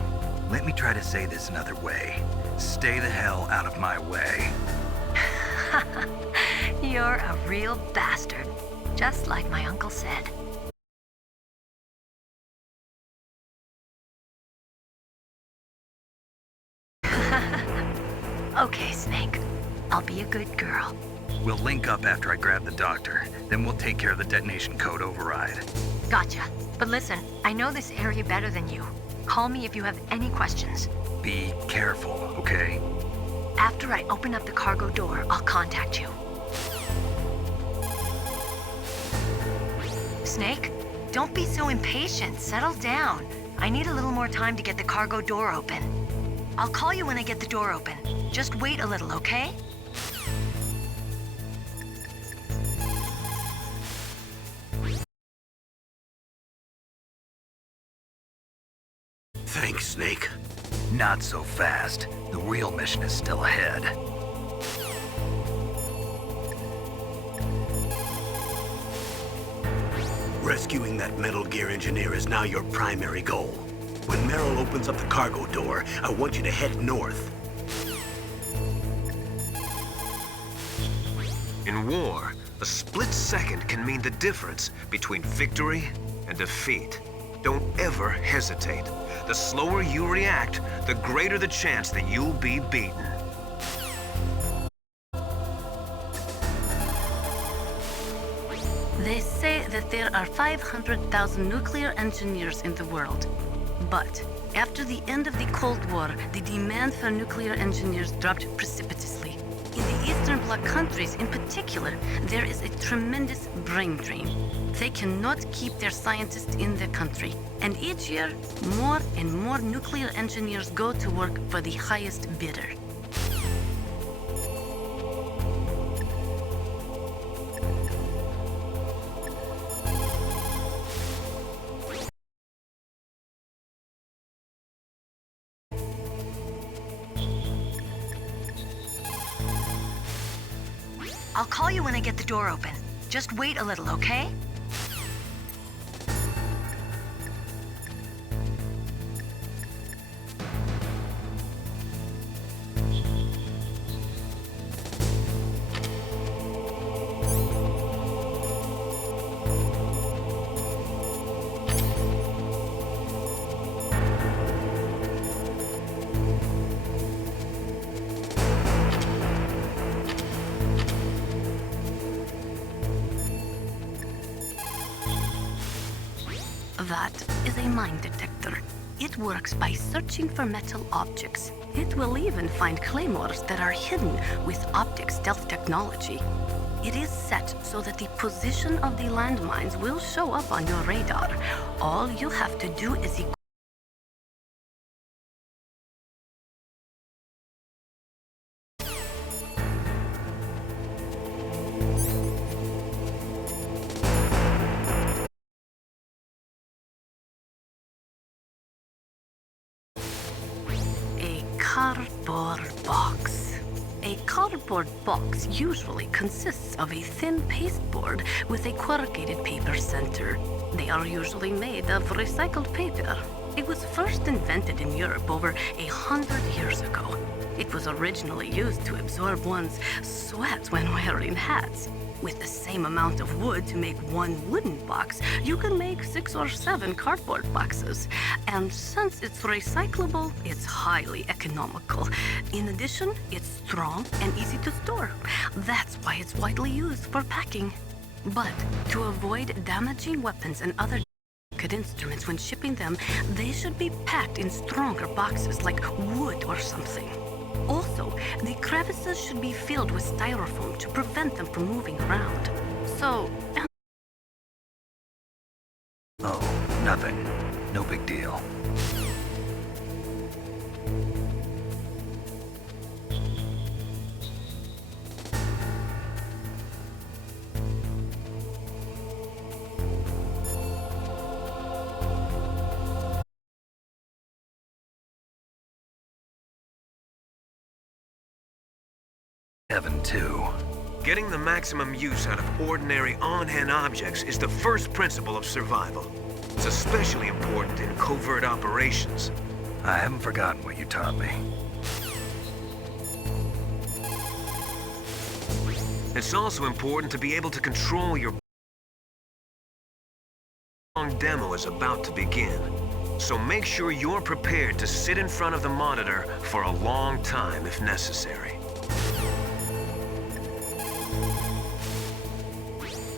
Let me try to say this another way. Stay the hell out of my way. You're a real bastard. Just like my uncle said. Okay, Snake. I'll be a good girl. We'll link up after I grab the doctor. Then we'll take care of the detonation code override. Gotcha. But listen, I know this area better than you. Call me if you have any questions. Be careful, okay? After I open up the cargo door, I'll contact you. Snake, don't be so impatient. Settle down. I need a little more time to get the cargo door open. I'll call you when I get the door open. Just wait a little, okay? Thanks, Snake. Not so fast. The real mission is still ahead. Rescuing that Metal Gear engineer is now your primary goal. When Meryl opens up the cargo door, I want you to head north. In war, a split second can mean the difference between victory and defeat. Don't ever hesitate. The slower you react, the greater the chance that you'll be beaten. They say that there are 500,000 nuclear engineers in the world. But after the end of the Cold War, the demand for nuclear engineers dropped precipitously. In the Eastern Bloc countries in particular, there is a tremendous brain drain. They cannot keep their scientists in the country. And each year, more and more nuclear engineers go to work for the highest bidder. I'll call you when I get the door open. Just wait a little, okay? That is a mine detector. It works by searching for metal objects. It will even find claymores that are hidden with optic stealth technology. It is set so that the position of the landmines will show up on your radar. All you have to do is cardboard box. A cardboard box usually consists of a thin pasteboard with a corrugated paper center. They are usually made of recycled paper. It was first invented in Europe over 100 years ago. It was originally used to absorb one's sweat when wearing hats. With the same amount of wood to make one wooden box, you can make 6 or 7 cardboard boxes. And since it's recyclable, it's highly economical. In addition, it's strong and easy to store. That's why it's widely used for packing. But to avoid damaging weapons and other delicate instruments when shipping them, they should be packed in stronger boxes like wood or something. Also, the crevices should be filled with styrofoam to prevent them from moving around. So... Oh, nothing. No big deal. Heaven, too. Getting the maximum use out of ordinary on-hand objects is the first principle of survival. It's especially important in covert operations. I haven't forgotten what you taught me. It's also important to be able to control your... long demo is about to begin. So make sure you're prepared to sit in front of the monitor for a long time if necessary.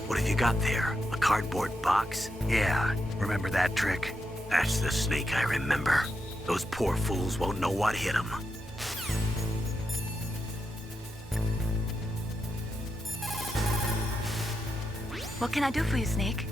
What have you got there? A cardboard box? Yeah, remember that trick? That's the Snake I remember. Those poor fools won't know what hit them. What can I do for you, Snake?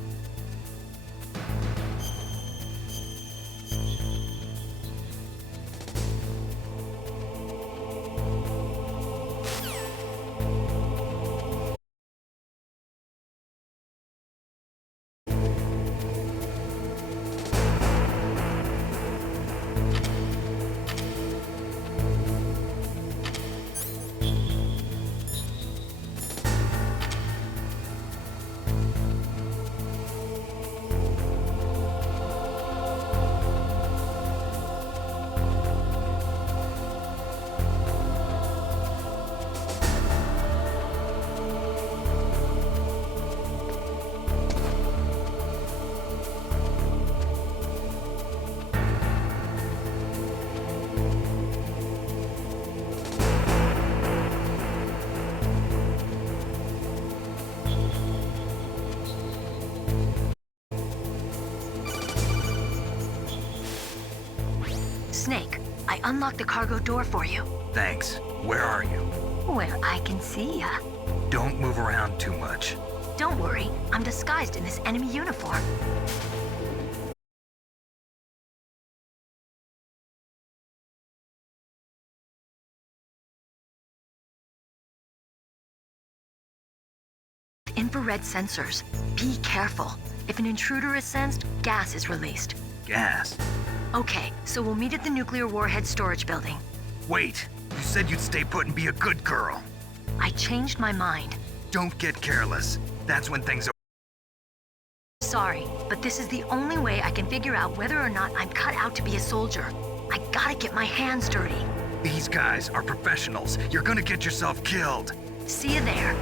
Snake, I unlocked the cargo door for you. Thanks. Where are you? Where I can see ya. Don't move around too much. Don't worry, I'm disguised in this enemy uniform. Infrared sensors. Be careful. If an intruder is sensed, gas is released. Gas? Okay, so we'll meet at the nuclear warhead storage building. Wait! You said you'd stay put and be a good girl. I changed my mind. Don't get careless. That's when things are... Sorry, but this is the only way I can figure out whether or not I'm cut out to be a soldier. I gotta get my hands dirty. These guys are professionals. You're gonna get yourself killed. See you there.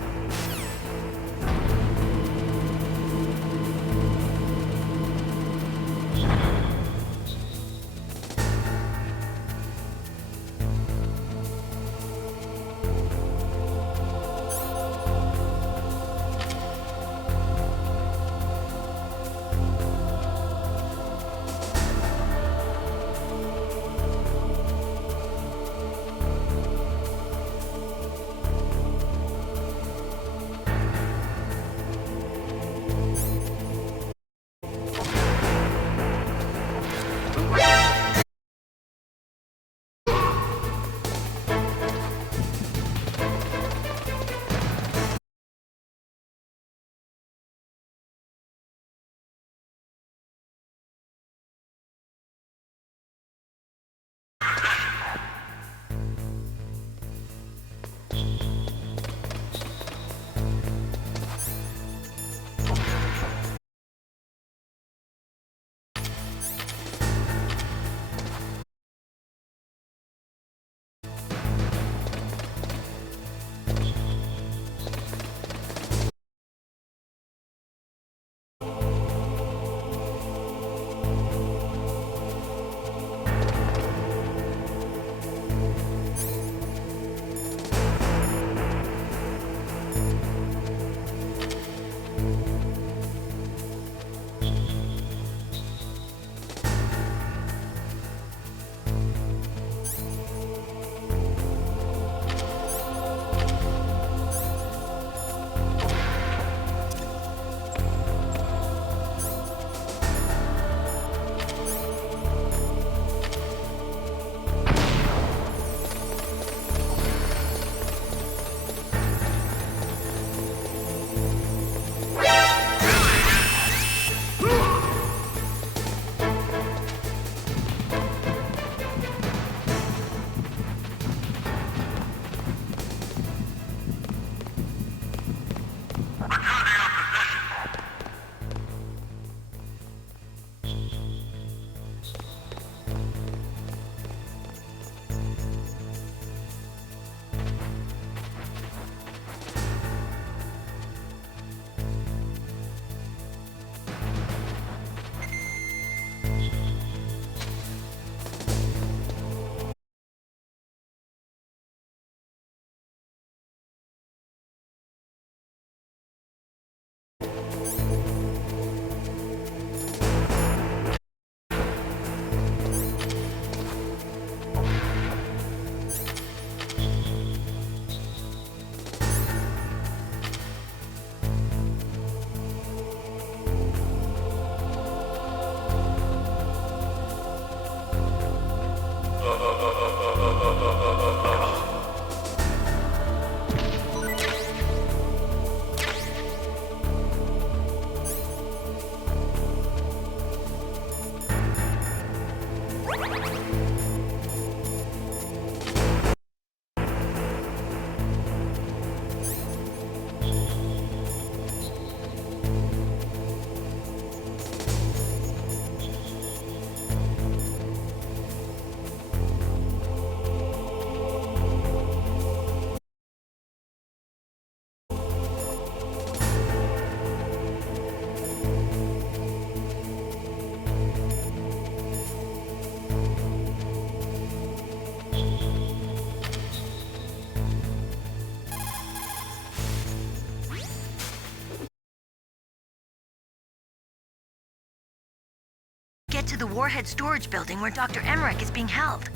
get to the Warhead storage building where Dr. Emmerich is being held.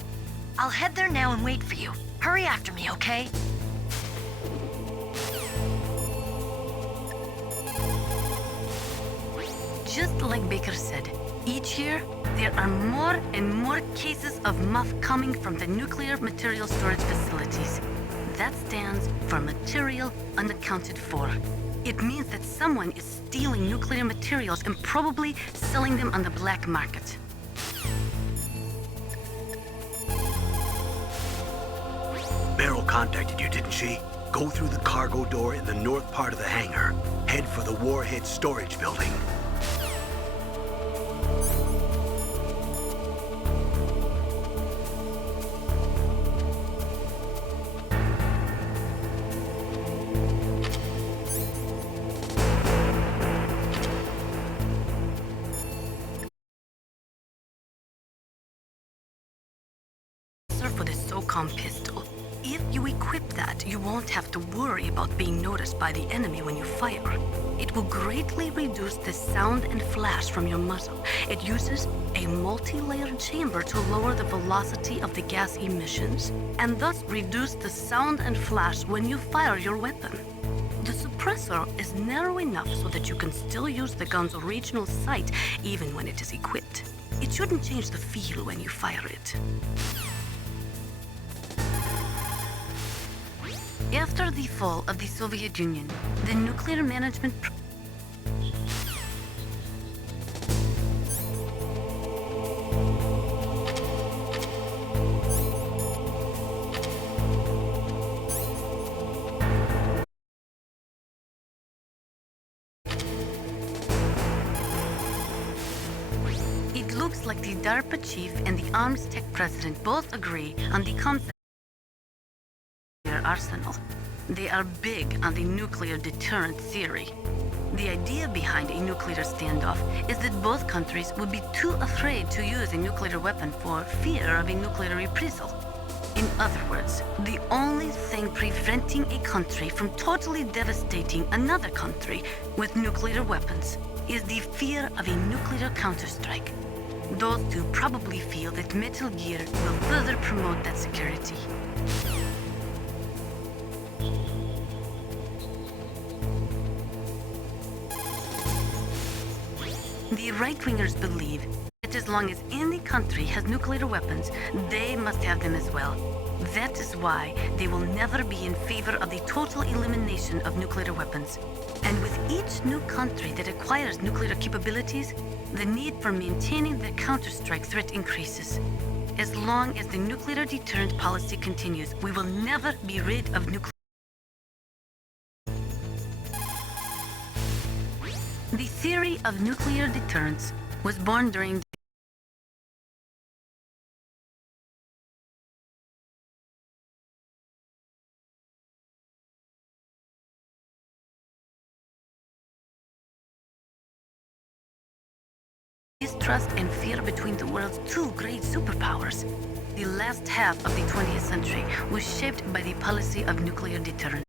I'll head there now and wait for you. Hurry after me, okay? Just like Baker said, each year there are more and more cases of MUF coming from the nuclear material storage facilities. That stands for material unaccounted for. It means that someone is stealing nuclear materials and probably selling them on the black market. Meryl contacted you, didn't she? Go through the cargo door in the north part of the hangar. Head for the Warhead storage building. For the SOCOM pistol. If you equip that, you won't have to worry about being noticed by the enemy when you fire. It will greatly reduce the sound and flash from your muzzle. It uses a multi-layered chamber to lower the velocity of the gas emissions, and thus reduce the sound and flash when you fire your weapon. The suppressor is narrow enough so that you can still use the gun's original sight even when it is equipped. It shouldn't change the feel when you fire it. After the fall of the Soviet Union, the nuclear management It looks like the DARPA chief and the Arms Tech president both agree on the concept arsenal. They are big on the nuclear deterrent theory. The idea behind a nuclear standoff is that both countries would be too afraid to use a nuclear weapon for fear of a nuclear reprisal. In other words, the only thing preventing a country from totally devastating another country with nuclear weapons is the fear of a nuclear counterstrike. Those two probably feel that Metal Gear will further promote that security. The right-wingers believe that as long as any country has nuclear weapons, they must have them as well. That is why they will never be in favor of the total elimination of nuclear weapons. And with each new country that acquires nuclear capabilities, the need for maintaining the counterstrike threat increases. As long as the nuclear deterrent policy continues, we will never be rid of nuclear. The theory of nuclear deterrence was born during distrust and fear between the world's two great superpowers. The last half of the 20th century was shaped by the policy of nuclear deterrence.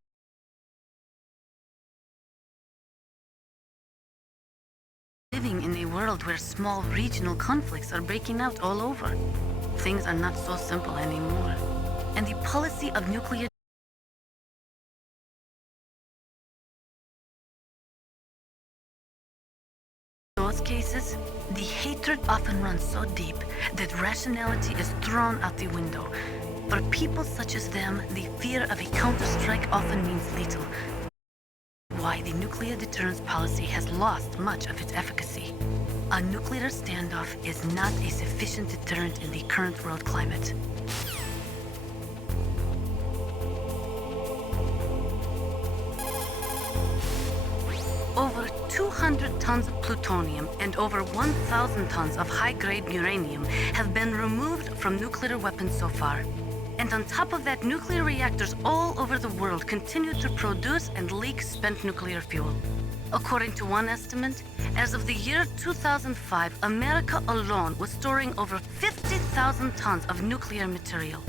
Living in a world where small regional conflicts are breaking out all over. Things are not so simple anymore. And the policy of nuclear those cases, the hatred often runs so deep that rationality is thrown out the window. For people such as them, the fear of a counterstrike often means little. Why the nuclear deterrence policy has lost much of its efficacy. A nuclear standoff is not a sufficient deterrent in the current world climate. Over 200 tons of plutonium and over 1,000 tons of high-grade uranium have been removed from nuclear weapons so far. And on top of that, nuclear reactors all over the world continue to produce and leak spent nuclear fuel. According to one estimate, as of the year 2005, America alone was storing over 50,000 tons of nuclear material.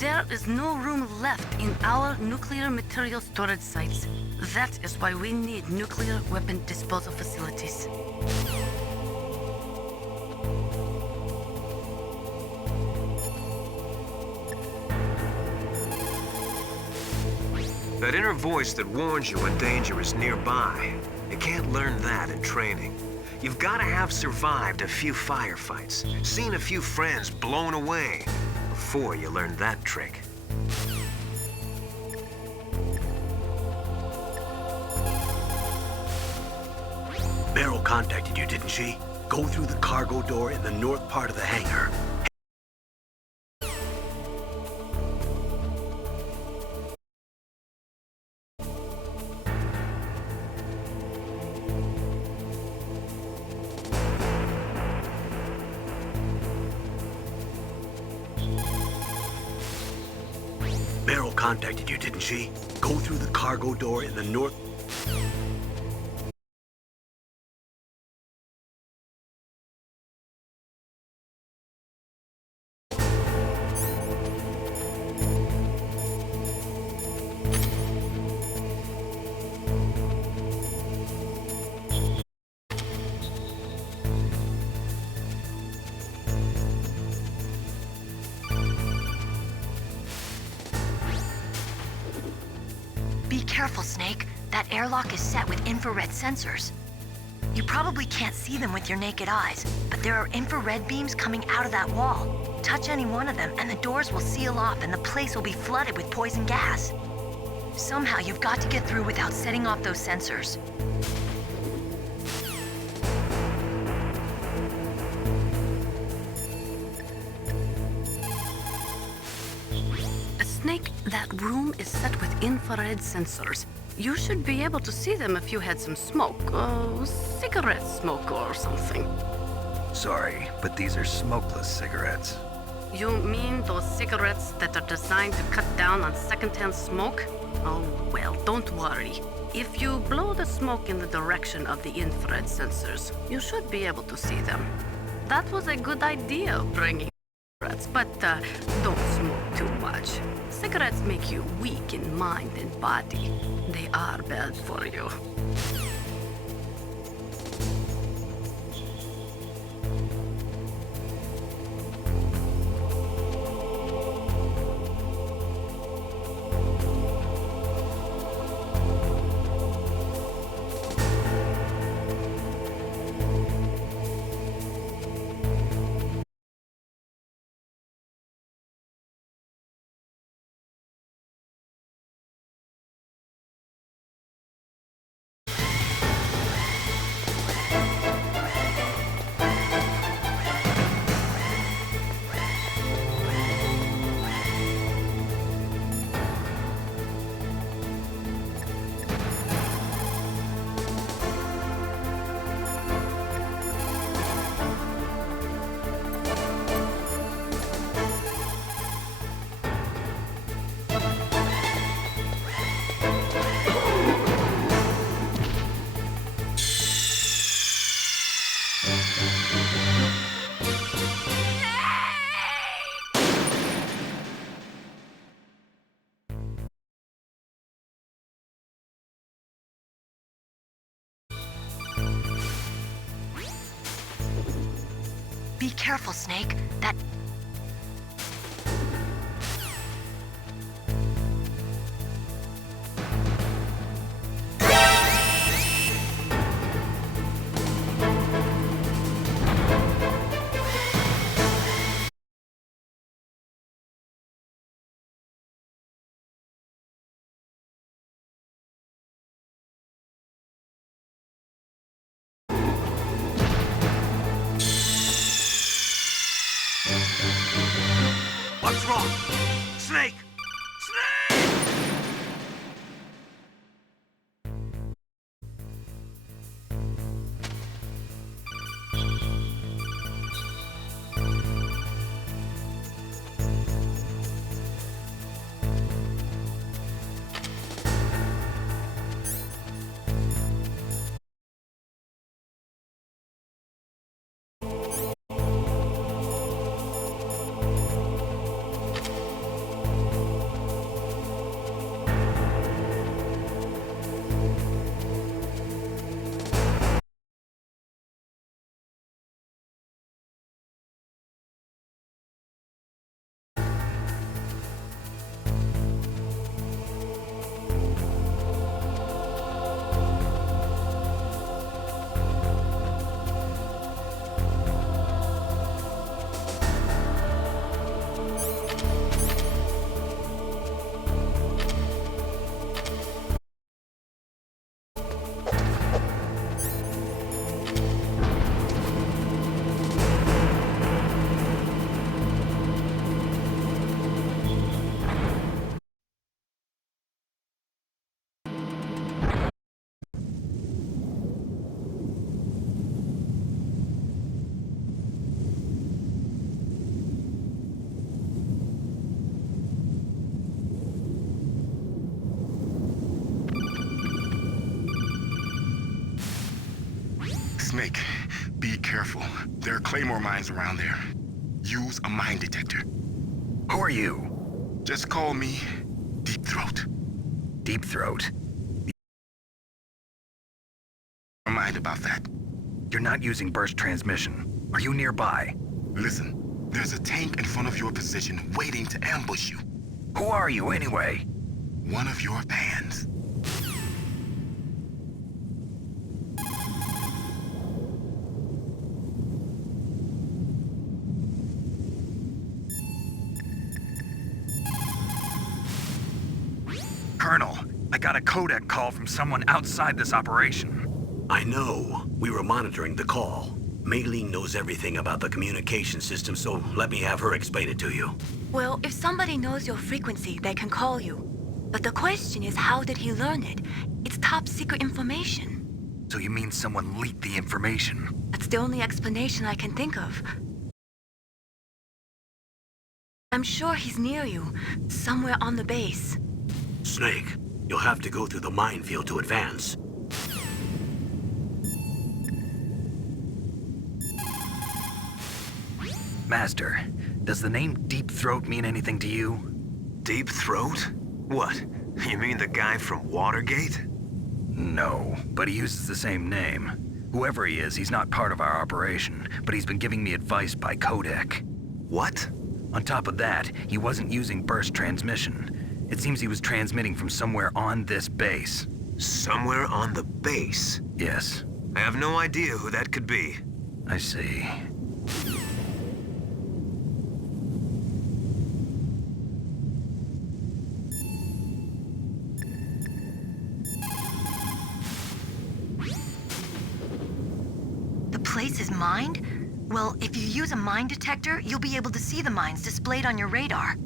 There is no room left in our nuclear material storage sites. That is why we need nuclear weapon disposal facilities. That inner voice that warns you when danger is nearby. You can't learn that in training. You've got to have survived a few firefights, seen a few friends blown away, before you learn that trick. Meryl contacted you, didn't she? Go through the cargo door in the north part of the hangar. Meryl contacted you, didn't she? Go through the cargo door in the north... Be careful, Snake. That airlock is set with infrared sensors. You probably can't see them with your naked eyes, but there are infrared beams coming out of that wall. Touch any one of them and the doors will seal off and the place will be flooded with poison gas. Somehow you've got to get through without setting off those sensors. Snake, that room is set with infrared sensors. You should be able to see them if you had some smoke. Cigarette smoke or something. Sorry, but these are smokeless cigarettes. You mean those cigarettes that are designed to cut down on secondhand smoke? Oh, well, don't worry. If you blow the smoke in the direction of the infrared sensors, you should be able to see them. That was a good idea, bringing cigarettes, but don't smoke too much. Cigarettes make you weak in mind and body. They are bad for you. Be careful, Snake. That... What's wrong? Snake! Snake! Snake, be careful. There are Claymore mines around there. Use a mine detector. Who are you? Just call me Deep Throat. Deep Throat? Mind about that. You're not using burst transmission. Are you nearby? Listen, there's a tank in front of your position waiting to ambush you. Who are you, anyway? One of your fans. Colonel, I got a codec call from someone outside this operation. I know. We were monitoring the call. Mei Ling knows everything about the communication system, so let me have her explain it to you. Well, if somebody knows your frequency, they can call you. But the question is, how did he learn it? It's top secret information. So you mean someone leaked the information? That's the only explanation I can think of. I'm sure he's near you, somewhere on the base. Snake, you'll have to go through the minefield to advance. Master, does the name Deep Throat mean anything to you? Deep Throat? What? You mean the guy from Watergate? No, but he uses the same name. Whoever he is, he's not part of our operation, but he's been giving me advice by codec. What? On top of that, he wasn't using burst transmission. It seems he was transmitting from somewhere on this base. Somewhere on the base? Yes. I have no idea who that could be. I see. The place is mined? Well, if you use a mine detector, you'll be able to see the mines displayed on your radar.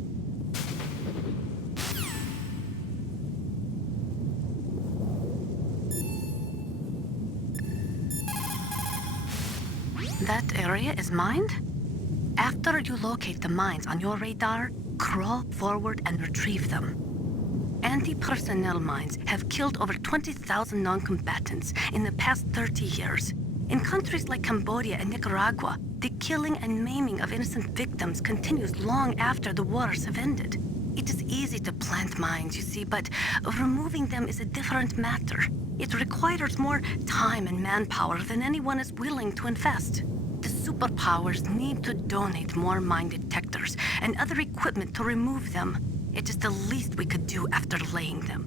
That area is mined? After you locate the mines on your radar, crawl forward and retrieve them. Anti-personnel mines have killed over 20,000 non-combatants in the past 30 years. In countries like Cambodia and Nicaragua, the killing and maiming of innocent victims continues long after the wars have ended. It is easy to plant mines, you see, but removing them is a different matter. It requires more time and manpower than anyone is willing to invest. The superpowers need to donate more mine detectors and other equipment to remove them. It is the least we could do after laying them.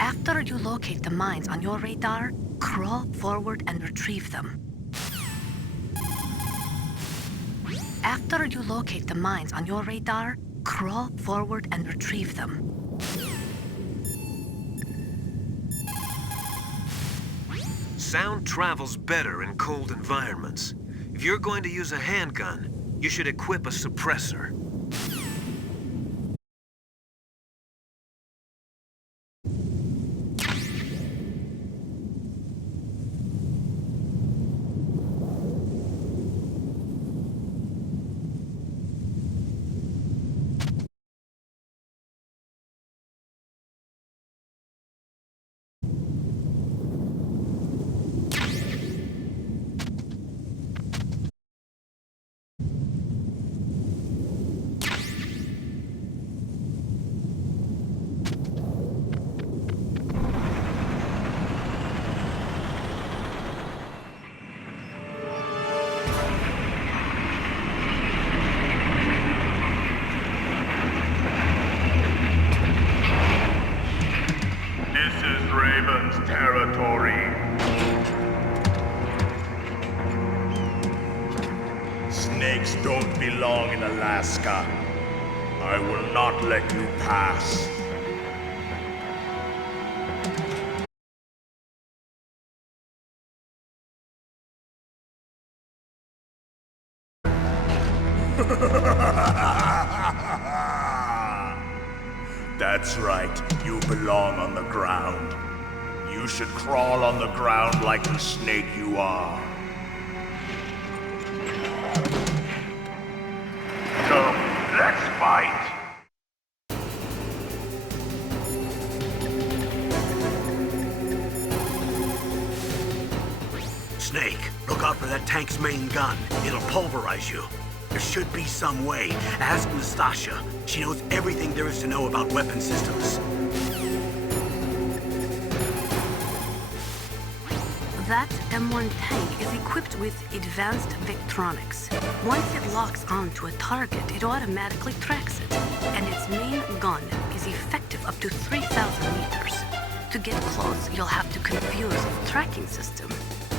After you locate the mines on your radar, crawl forward and retrieve them. After you locate the mines on your radar, crawl forward and retrieve them. Sound travels better in cold environments. If you're going to use a handgun, you should equip a suppressor. belong in Alaska. I will not let you pass. That's right, you belong on the ground. You should crawl on the ground like the snake you are. Come, let's fight! Snake, look out for that tank's main gun. It'll pulverize you. There should be some way. Ask Nastasha. She knows everything there is to know about weapon systems. That M1 tank is equipped with advanced Victronics. Once it locks onto a target, it automatically tracks it, and its main gun is effective up to 3,000 meters. To get close, you'll have to confuse the tracking system.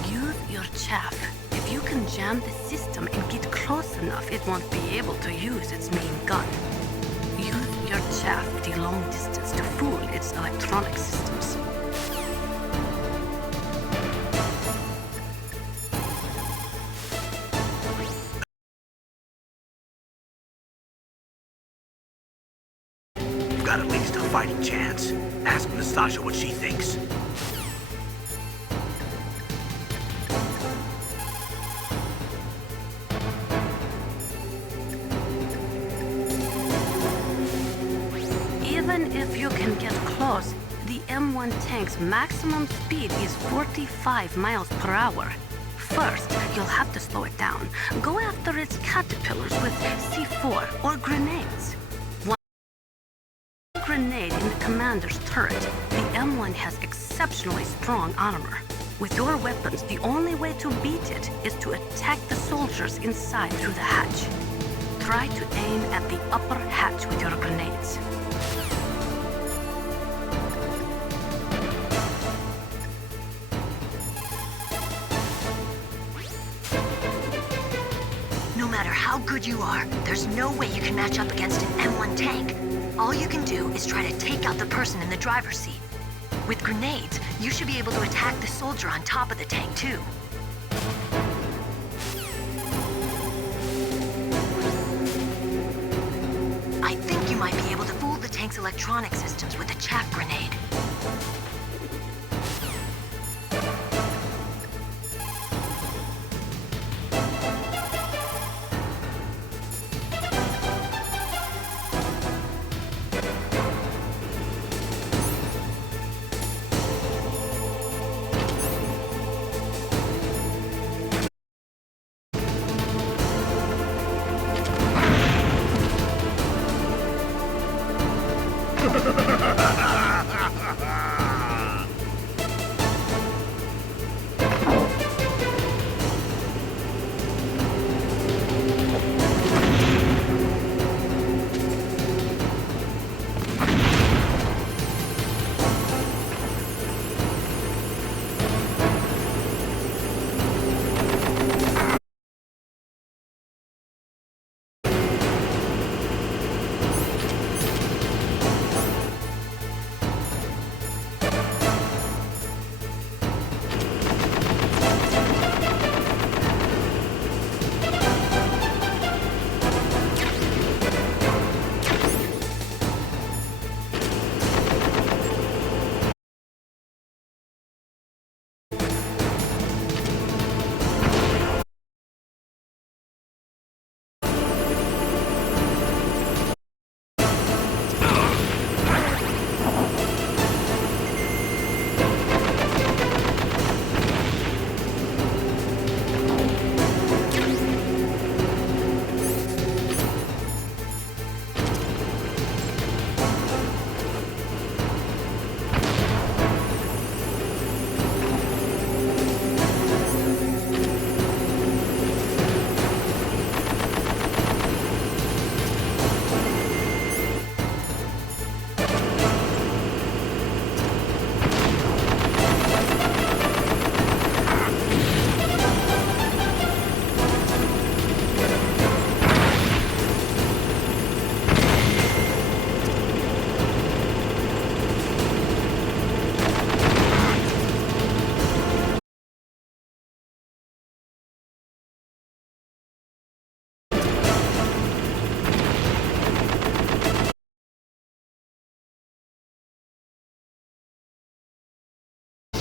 Use your chaff. If you can jam the system and get close enough, it won't be able to use its main gun. Use your chaff at a long distance to fool its electronic systems. You've got at least a fighting chance. Ask Nastasha what she thinks. Even if you can get close, the M1 tank's maximum speed is 45 miles per hour. First, you'll have to slow it down. Go after its caterpillars with C4 or grenades. One grenade in the commander's turret, the M1 has exceptionally strong armor. With your weapons, the only way to beat it is to attack the soldiers inside through the hatch. Try to aim at the upper hatch with your grenades. No matter how good you are, there's no way you can match up against an M1 tank. All you can do is try to take out the person in the driver's seat. With grenades, you should be able to attack the soldier on top of the tank, too. I think you might be able to fool the tank's electronic systems with a chaff grenade.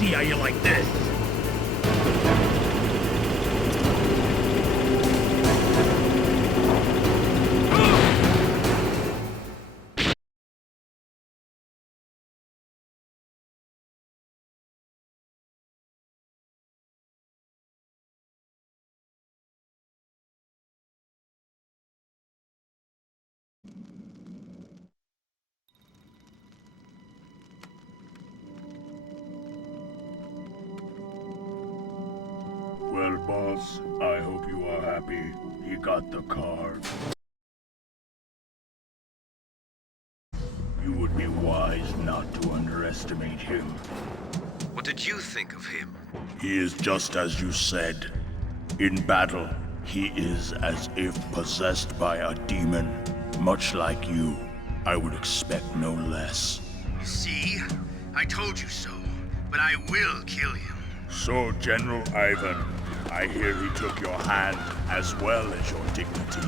see how you like this. Well, boss, I hope you are happy. He got the card. You would be wise not to underestimate him. What did you think of him? He is just as you said. In battle, he is as if possessed by a demon. Much like you, I would expect no less. See? I told you so. But I will kill him. So, General Ivan, I hear he took your hand as well as your dignity.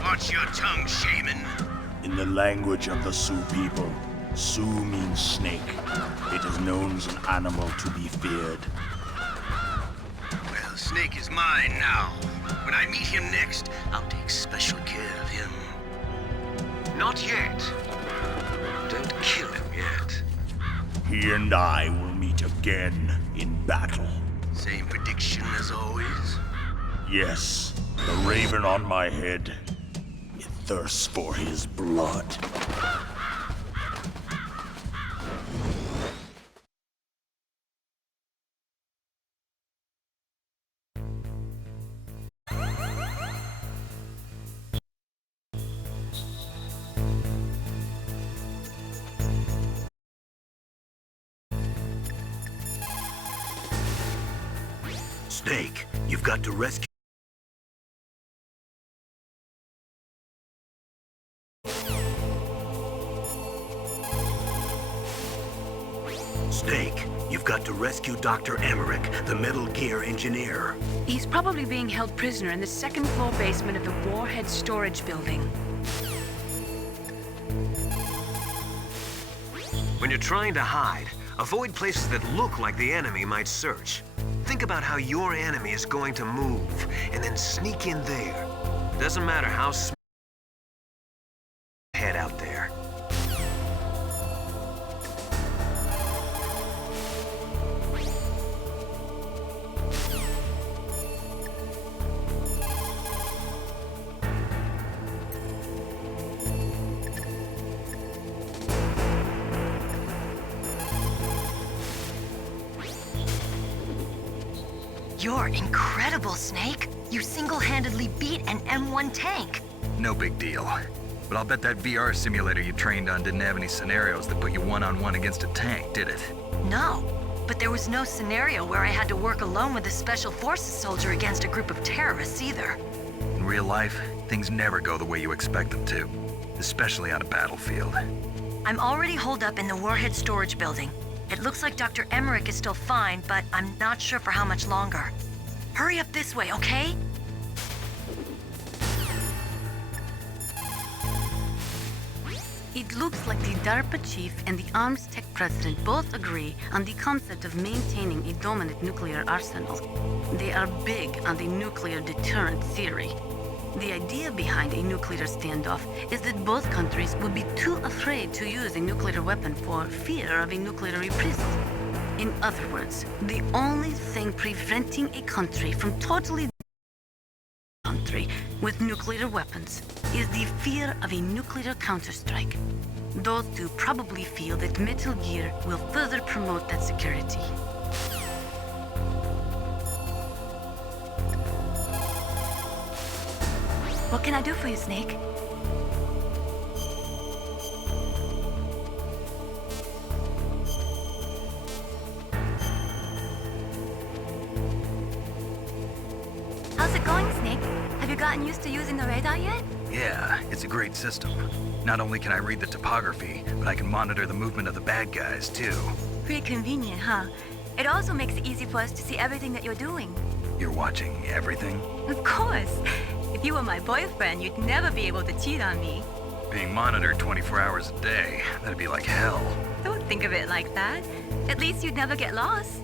Watch your tongue, shaman. In the language of the Sioux people, Sioux means snake. It is known as an animal to be feared. Well, Snake is mine now. When I meet him next, I'll take special care of him. Not yet. Don't kill him yet. He and I will meet again in battle. Same prediction as always? Yes, the raven on my head. It thirsts for his blood. Snake, you've got to rescue... Snake, you've got to rescue Dr. Emmerich, the Metal Gear engineer. He's probably being held prisoner in the second floor basement of the Warhead storage building. When you're trying to hide, avoid places that look like the enemy might search. Think about how your enemy is going to move, and then sneak in there. Doesn't matter how small head out there. You're incredible, Snake. You single-handedly beat an M1 tank. No big deal. But I'll bet that VR simulator you trained on didn't have any scenarios that put you one-on-one against a tank, did it? No, but there was no scenario where I had to work alone with a Special Forces soldier against a group of terrorists either. In real life, things never go the way you expect them to, especially on a battlefield. I'm already holed up in the Warhead storage building. It looks like Dr. Emmerich is still fine, but I'm not sure for how much longer. Hurry up this way, okay? It looks like the DARPA chief and the Arms Tech president both agree on the concept of maintaining a dominant nuclear arsenal. They are big on the nuclear deterrent theory. The idea behind a nuclear standoff is that both countries would be too afraid to use a nuclear weapon for fear of a nuclear reprisal. In other words, the only thing preventing a country from totally country with nuclear weapons is the fear of a nuclear counterstrike. Those two probably feel that Metal Gear will further promote that security. What can I do for you, Snake? How's it going, Snake? Have you gotten used to using the radar yet? Yeah, it's a great system. Not only can I read the topography, but I can monitor the movement of the bad guys, too. Pretty convenient, huh? It also makes it easy for us to see everything that you're doing. You're watching everything? Of course. If you were my boyfriend, you'd never be able to cheat on me. Being monitored 24 hours a day, that'd be like hell. Don't think of it like that. At least you'd never get lost.